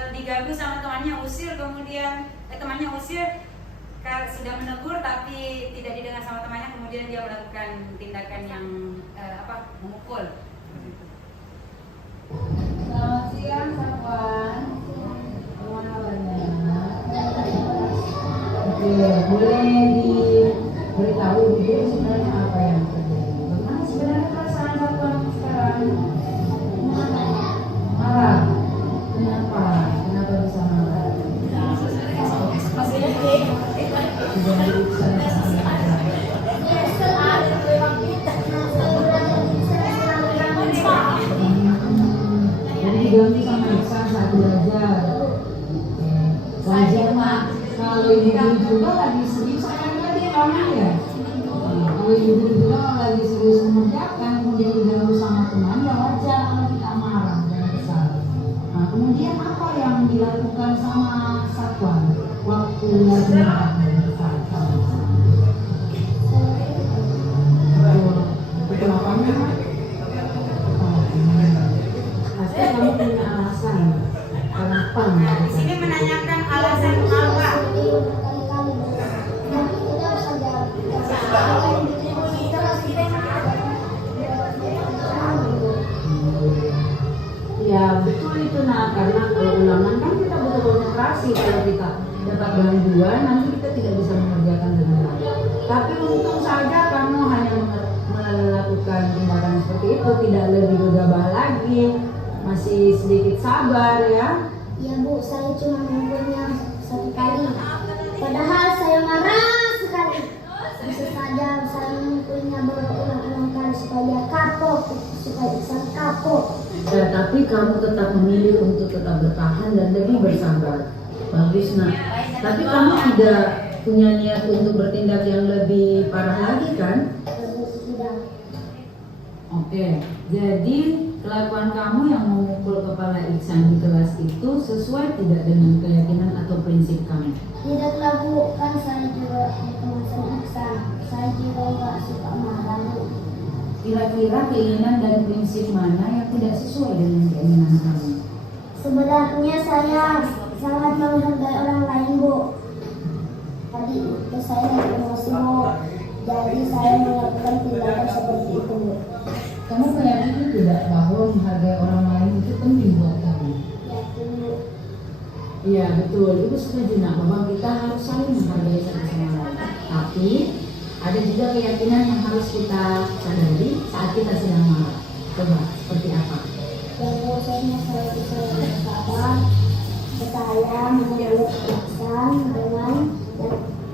diganggu sama temannya, usir, kemudian temannya usir, sudah menegur tapi tidak didengar sama temannya, kemudian dia melakukan tindakan yang memukul. Selamat siang, Safwan. Bagaimana kabarnya? Oke, boleh diberitahu dulu sebenarnya apa yang terjadi? Bagaimana sebenarnya perasaan Safwan sekarang? Marah. Kenapa? Kenapa bisa marah? Tidak diperiksa jadi diganti sama Iksan saat belajar. Wajar mak, kalau ibu juga lagi serius karena dia ramai ya. Kalau ibu juga lagi serius mengerjakan, kemudian diganggu sama teman, ya wajar kalau kita marah dan kesal. Nah, kemudian apa yang dilakukan sama Safwan waktu lagi marah dan kesal? Betul apa enggak? Pasti kamu punya alasan kenapa? Di sini menanyakan alasan mengapa. Ya betul itu nak, karena kalau ulangan kan kita butuh konsentrasi. Kalau kita dapat gangguan nanti kita tidak bisa mengerjakan dengan baik. Tapi untung saja kamu hanya melakukan tindakan seperti itu, tidak lebih gegabah lagi, masih sedikit sabar ya. Ya Bu, saya cuma mengukurnya satu kali. Padahal saya marah sekali. Bisa saja saya mengukurnya berulang-ulang kali supaya dia kapok, supaya Iksan kapok. Ya, tapi kamu tetap memilih untuk tetap bertahan dan lebih bersabar. Bagus nak. Tapi kamu tidak punya niat untuk bertindak yang lebih parah lagi kan? Tidak. Oke, jadi kelakuan kamu yang memukul kepala Iksan di kelas itu sesuai tidak dengan keyakinan atau prinsip kamu? Tidaklah Bu, kan saya juga teman Iksan. Saya juga nggak suka marah Bu. Kira-kira keinginan dan prinsip mana yang tidak sesuai dengan keinginan kamu? Sebenarnya saya sangat menghargai orang lain Bu. Tadi itu saya emosi Bu. Jadi saya melakukan tindakan seperti itu Bu. Kamu meyakini tidak bahwa menghargai orang lain itu penting buat kamu? Yakin Bu. Iya betul, itu setuju nak, bahwa kita harus saling menghargai satu sama lain. Tapi ada juga keyakinan yang harus kita sadari saat kita sedang marah. Coba seperti apa? Dan prosesnya saya bisa bersabar, saya menurut Iksan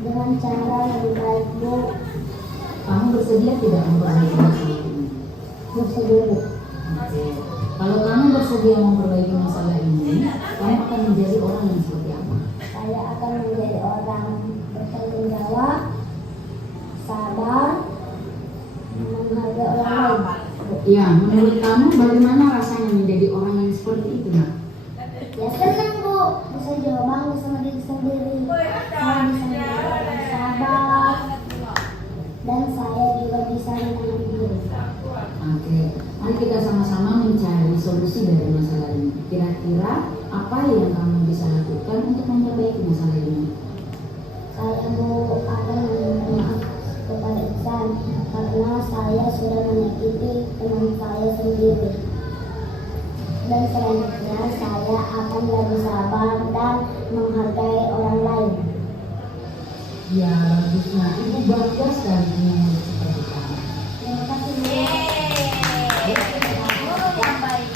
dengan cara yang baik Bu. Kamu bersedia tidak memperbaiki masalah ini? Bersedia Bu. Oke. Kalau kamu bersedia memperbaiki masalah ini, kamu akan menjadi orang yang seperti apa? Saya akan menjadi orang bertanggung jawab, sabar, menghargai orang lain. Ya, menurut kamu bagaimana rasanya menjadi orang yang seperti itu nak? Ya senang Bu, bisa jawab bangga sama diri sendiri. Saya bisa menjadi orang sabar, dan saya juga bisa menenangkan diri. Oke, mari kita sama-sama mencari solusi dari masalah ini. Kira-kira apa yang kamu bisa lakukan untuk memperbaiki masalah ini? Saya mau akan meminta maaf kepada Iksan karena saya sudah menyakiti teman saya sendiri. Dan selanjutnya saya akan lebih sabar dan menghargai orang lain. Ya, bagusnya ibu bangga sekali punya murid seperti kamu. Terima kasih Bu. Yang baik.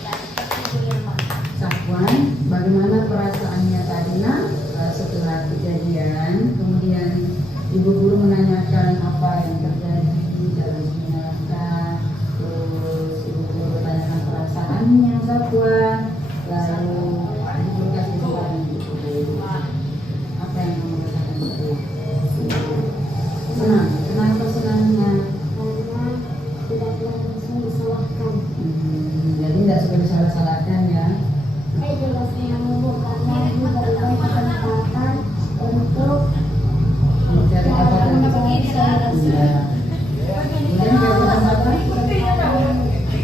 Dan seperti Bu Irma. Safwan, bagaimana perasaannya tadi nak setelah kejadian? Kemudian ibu guru menanyakan apa yang terjadi dalam menjelaskan. Terus ibu guru bertanyakan perasaannya Safwan. Lalu ibu guru kasih jawaban gitu. Apa yang kamu rasakan itu? Senang. Kenapa senangnya? Karena tidak pernah bisa disalahkan. Jadi tidak suka disalah-salahkan ya. Saya juga senang Bu karena diberikan kesempatan untuk Mencari apa melakukan tadi? solusi. Iya. Kemudian kasih kesempatan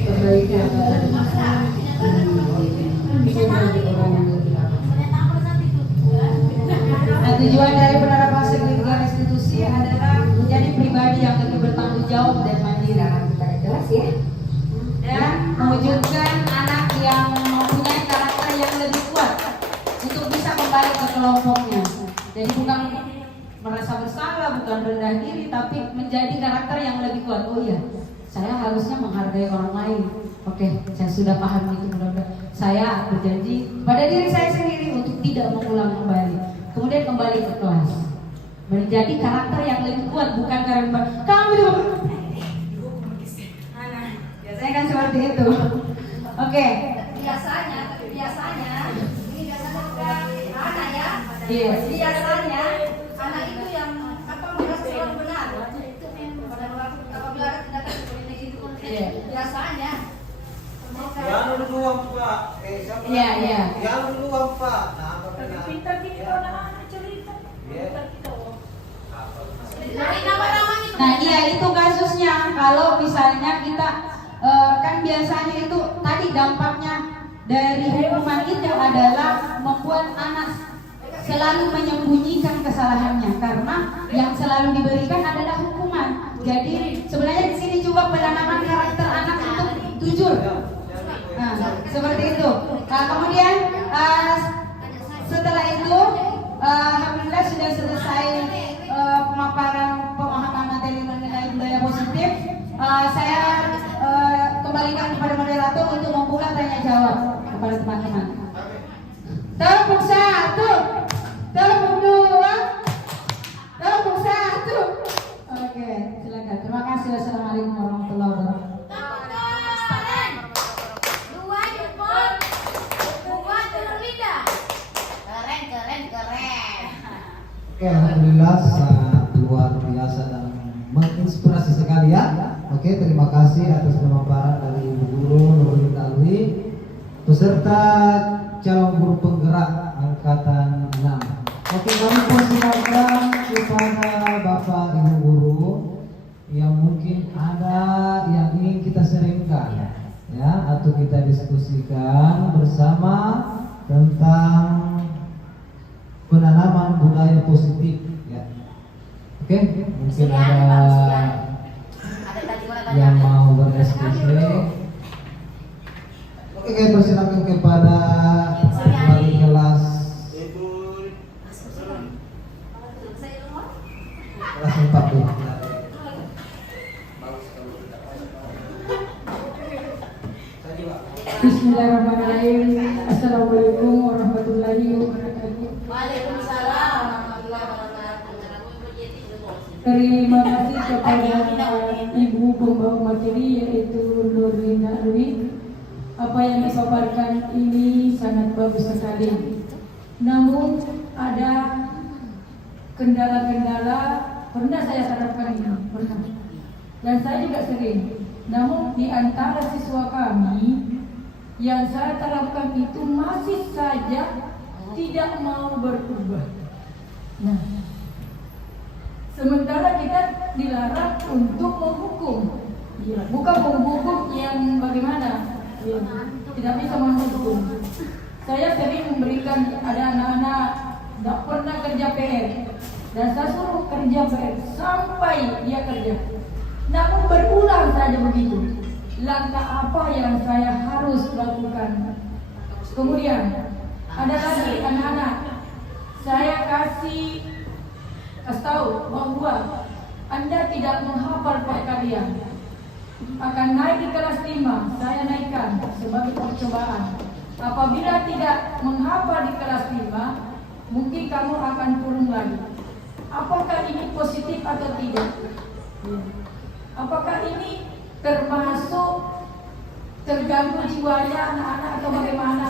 perbaiki apa merasa bersalah, bukan rendah diri, tapi menjadi karakter yang lebih kuat. Oh iya, saya harusnya menghargai orang lain. Oke, saya sudah paham itu. Mudah-mudahan saya berjanji pada diri saya sendiri untuk tidak mengulang kembali. Kemudian kembali ke kelas, menjadi karakter yang lebih kuat, bukan karena kamu itu. Biasanya kan seperti itu. Oke. Biasanya ini biasanya bukan anak ya. Iya. Biasanya anak itu yang merasa selalu benar. Itu apabila ada tindakan seperti itu. Iya. Biasanya. Yang dulu Pak. Iya, iya. Yang dulu Pak. Nah, apa benar? Pintar gitu anak-anak cerita. Pintar kita. Nama-namanya itu. Nah, iya itu kasusnya. Kalau misalnya kita kan biasanya itu tadi dampaknya dari hukuman itu adalah membuat anak selalu menyembunyikan kesalahannya karena yang selalu diberikan adalah hukuman. Jadi sebenarnya di sini juga penanaman karakter anak untuk jujur. Nah, seperti itu. Nah, kemudian setelah itu alhamdulillah sudah selesai pemaparan pemahaman materi mengenai budaya positif. Saya kembalikan kepada moderator untuk membuka tanya jawab kepada teman-teman. Tepuk satu, tepuk dua, tepuk satu. Oke, silakan. Terima kasih. Wassalamualaikum warahmatullahi wabarakatuh. Dua jempol, dua telur lidah. Keren. Oke, alhamdulillah sangat luar biasa dan menginspirasi sekali ya. Oke, terima kasih atas pemaparan dari Ibu Guru Nurul Alwi beserta calon guru penggerak angkatan 6. Oke, kami persilakan kepada Bapak Ibu Guru yang mungkin ada yang ingin kita sharingkan ya atau kita diskusikan bersama tentang penanaman budaya positif ya. Oke, mungkin ada yang mau berdiskusi. Oke, saya persilakan kepada wali kelas kelas 4 dulu. Bismillahirrahmanirrahim. Assalamualaikum warahmatullahi wabarakatuh. Waalaikumsalam warahmatullahi wabarakatuh. Terima kasih kepada Ibu pembawa materi yaitu Nurlina Alwi. Apa yang dipaparkan ini sangat bagus sekali. Namun ada kendala-kendala pernah saya terapkan ini, pernah. Dan saya juga sering. Namun di antara siswa kami yang saya terapkan itu masih saja tidak mau berubah. Nah, sementara kita dilarang untuk menghukum, ya, bukan menghukum yang bagaimana, ya, tidak bisa menghukum. Saya sering memberikan ada anak-anak tidak pernah kerja PR dan saya suruh kerja PR sampai dia kerja. Namun berulang saja begitu. Langkah apa yang saya harus lakukan? Kemudian ada lagi anak-anak, saya kasih tahu bahwa Anda tidak menghafal perkalian akan naik di kelas 5. Saya naikkan sebagai percobaan. Apabila tidak menghafal di kelas 5, mungkin kamu akan turun lagi. Apakah ini positif atau tidak? Apakah ini termasuk terganggu jiwanya anak-anak atau bagaimana?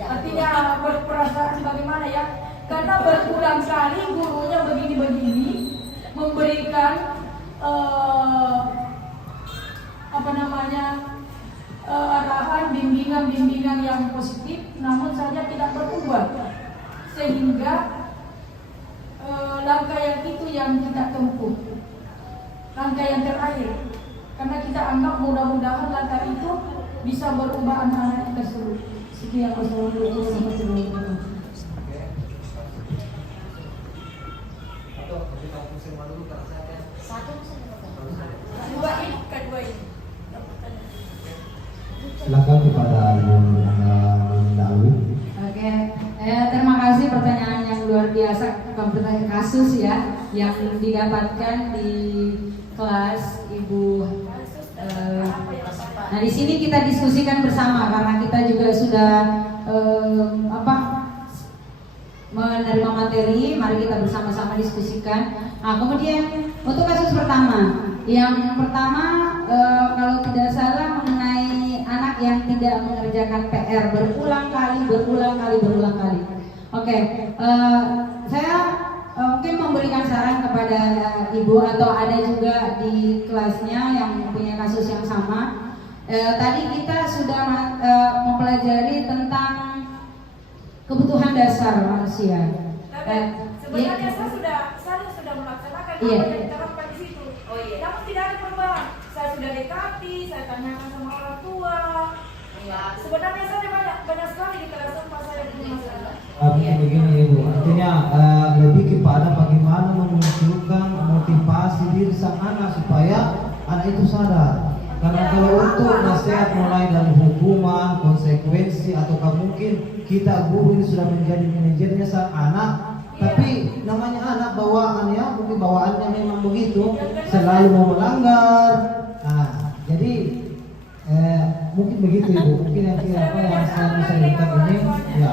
Artinya berperasaan bagaimana ya? Karena berulang kali gurunya begini-begini memberikan arahan bimbingan yang positif, namun saja tidak berubah, sehingga langkah yang itu yang kita tempuh, langkah yang terakhir, karena kita anggap mudah-mudahan langkah itu bisa berubah anak-anak kita seluruh. Sekian, wassalamualaikum warahmatullahi wabarakatuh. Silakan kepada Ibu Alwi. Oke, terima kasih pertanyaan yang luar biasa, bukan pertanyaan kasus ya. yang didapatkan di kelas Ibu. Nah di sini kita diskusikan bersama karena kita juga sudah menerima materi. Mari kita bersama-sama diskusikan. Nah kemudian untuk kasus pertama, yang pertama kalau tidak salah mengenai anak yang tidak mengerjakan PR berulang kali. Oke, saya mungkin memberikan saran kepada ibu atau ada juga di kelasnya yang punya kasus yang sama. Tadi kita sudah mempelajari tentang kebutuhan dasar manusia. Sebenarnya saya sudah melaksanakan apa yang diterapkan di situ. Namun tidak ada perubahan. Saya sudah dekati, saya tanyakan sama orang tua. Sebenarnya saya banyak sekali di kelas pas saya punya masalah. Begini Ibu, artinya lebih kepada bagaimana memunculkan motivasi diri sang anak supaya anak itu sadar. Karena kalau untuk nasihat mulai dari hukuman, konsekuensi, ataukah mungkin kita guru ini sudah menjadi manajernya sang anak, tapi namanya anak bawaannya, mungkin bawaannya memang begitu, selalu mau melanggar. Nah, jadi mungkin begitu Ibu. Mungkin yang saya bisa lihat ini, ya,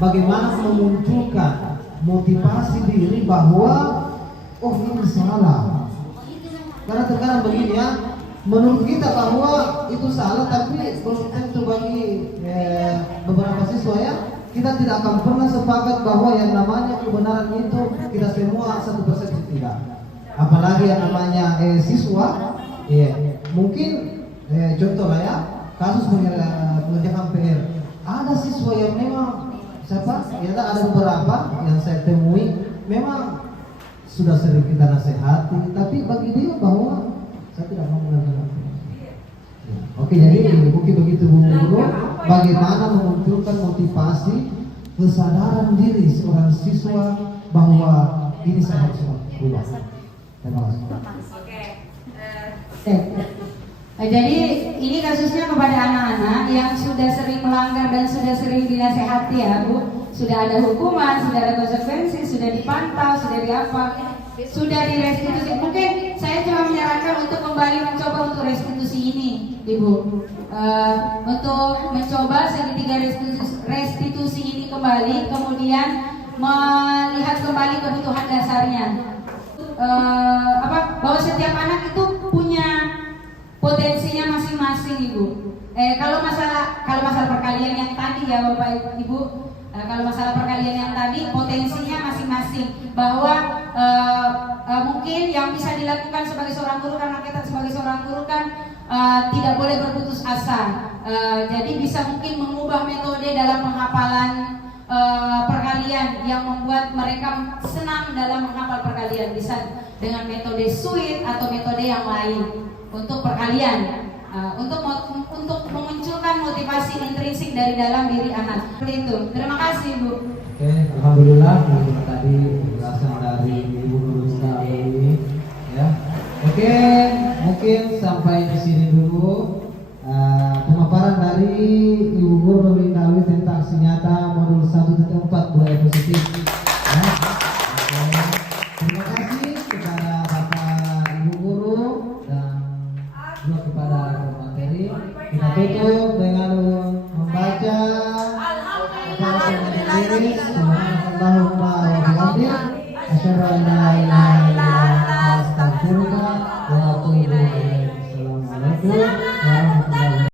bagaimana memunculkan motivasi diri bahwa oh ini salah. Karena terkadang begini ya. Menurut kita bahwa itu salah, tapi belum tentu bagi beberapa siswa ya, kita tidak akan pernah sepakat bahwa yang namanya kebenaran itu kita semua 100% tidak. Apalagi yang namanya siswa, mungkin contoh lah ya, kasus mengerjakan PR. Ada siswa yang memang ada beberapa yang saya temui memang sudah sering kita nasihati, tapi bagi dia bahwa saya tidak mau mengerjakan. Oke, jadi mungkin begitu Bu Guru, bagaimana memunculkan motivasi kesadaran diri seorang siswa bahwa ini saya harus berubah. Terima kasih. Jadi ini kasusnya kepada anak-anak yang sudah sering melanggar dan sudah sering dinasehati ya Bu. Sudah ada hukuman, sudah ada konsekuensi, sudah dipantau, sudah sudah direstitusi. Mungkin saya cuma menyarankan untuk kembali mencoba untuk restitusi ini, Ibu. Untuk mencoba segitiga restitusi ini kembali, kemudian melihat kembali kebutuhan dasarnya. Bahwa setiap anak itu punya potensinya masing-masing, Ibu. Kalau masalah perkalian yang tadi ya Bapak Ibu. Kalau masalah perkalian yang tadi potensinya masing-masing, bahwa mungkin yang bisa dilakukan sebagai seorang guru, karena kita sebagai seorang guru kan tidak boleh berputus asa. Jadi bisa mungkin mengubah metode dalam penghafalan perkalian yang membuat mereka senang dalam menghafal perkalian, bisa dengan metode suite atau metode yang lain untuk perkalian. Untuk memunculkan motivasi intrinsik dari dalam diri anak. Seperti itu. Terima kasih Bu. Oke, alhamdulillah tadi penjelasan dari Ibu Guru ini ya. Oke, mungkin sampai di sini dulu pemaparan dari Ibu Guru Nurindawati tentang aksi nyata modul 1.4 budaya positif. Ya. Oke. Terima kasih kepada Bapak Ibu Guru dan juga kepada materi. Kita tutup dengan membaca Subhanallahumma wa bihamdika asyhadu an la ilaha illa anta astaghfiruka wa atubu ilaik. Assalamualaikum warahmatullahi wabarakatuh.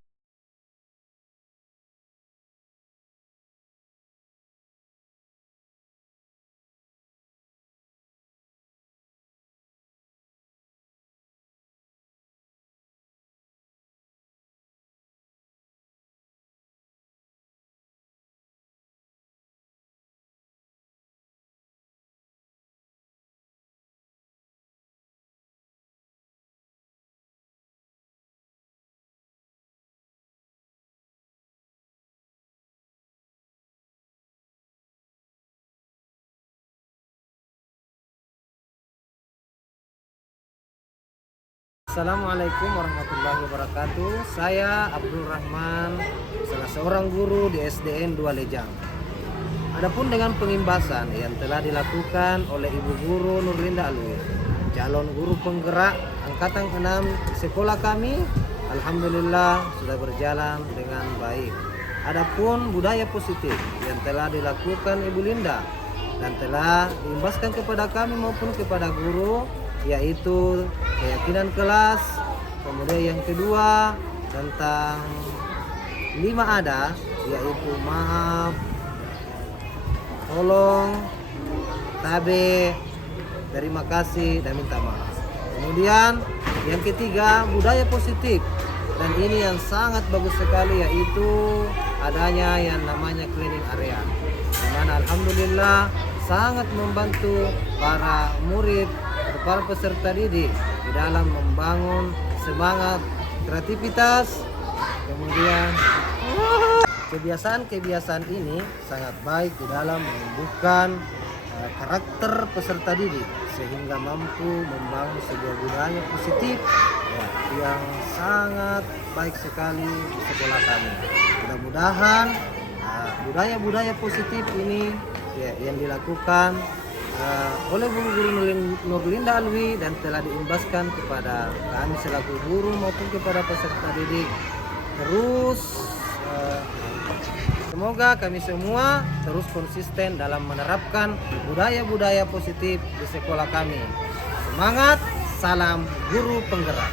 Assalamualaikum warahmatullahi wabarakatuh. Saya Abdul Rahman, salah seorang guru di SDN 2 Lejang. Adapun dengan pengimbasan yang telah dilakukan oleh Ibu Guru Nurlinda Alwi, calon guru penggerak angkatan 6 di sekolah kami, alhamdulillah sudah berjalan dengan baik. Adapun budaya positif yang telah dilakukan Ibu Linda dan telah diimbaskan kepada kami maupun kepada guru, yaitu keyakinan kelas. Kemudian yang kedua tentang 5 ada, yaitu maaf, tolong, tabe, terima kasih, dan minta maaf. Kemudian yang ketiga budaya positif, dan ini yang sangat bagus sekali, yaitu adanya yang namanya cleaning area, di mana alhamdulillah sangat membantu para murid atau para peserta didik di dalam membangun semangat kreativitas. Kemudian kebiasaan-kebiasaan ini sangat baik di dalam menumbuhkan karakter peserta didik sehingga mampu membangun sebuah budaya positif yang sangat baik sekali di sekolah kami. Mudah-mudahan budaya-budaya positif ini yang dilakukan oleh Bu Guru Nurlinda Alwi dan telah diimbaskan kepada kami selaku guru maupun kepada peserta didik, terus semoga kami semua terus konsisten dalam menerapkan budaya-budaya positif di sekolah kami. Semangat, salam guru penggerak.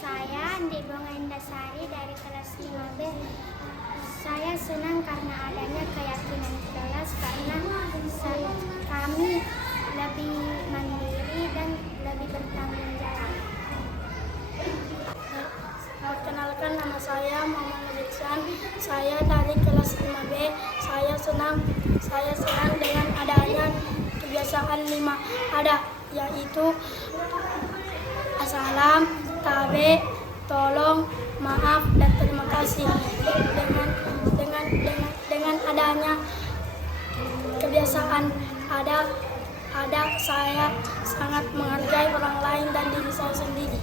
Saya Andi Bunga Indasari dari kelas 5B. Saya senang karena adanya keyakinan kelas karena kami lebih mandiri dan lebih bertanggung jawab. Perkenalkan, nama saya Muhammad Iksan. Saya dari kelas 5B. Saya senang dengan adanya kebiasaan 5 ada, yaitu assalam, tabe, tolong, maaf, dan terima kasih. Dengan adanya kebiasaan ada, saya sangat menghargai orang lain dan diri saya sendiri.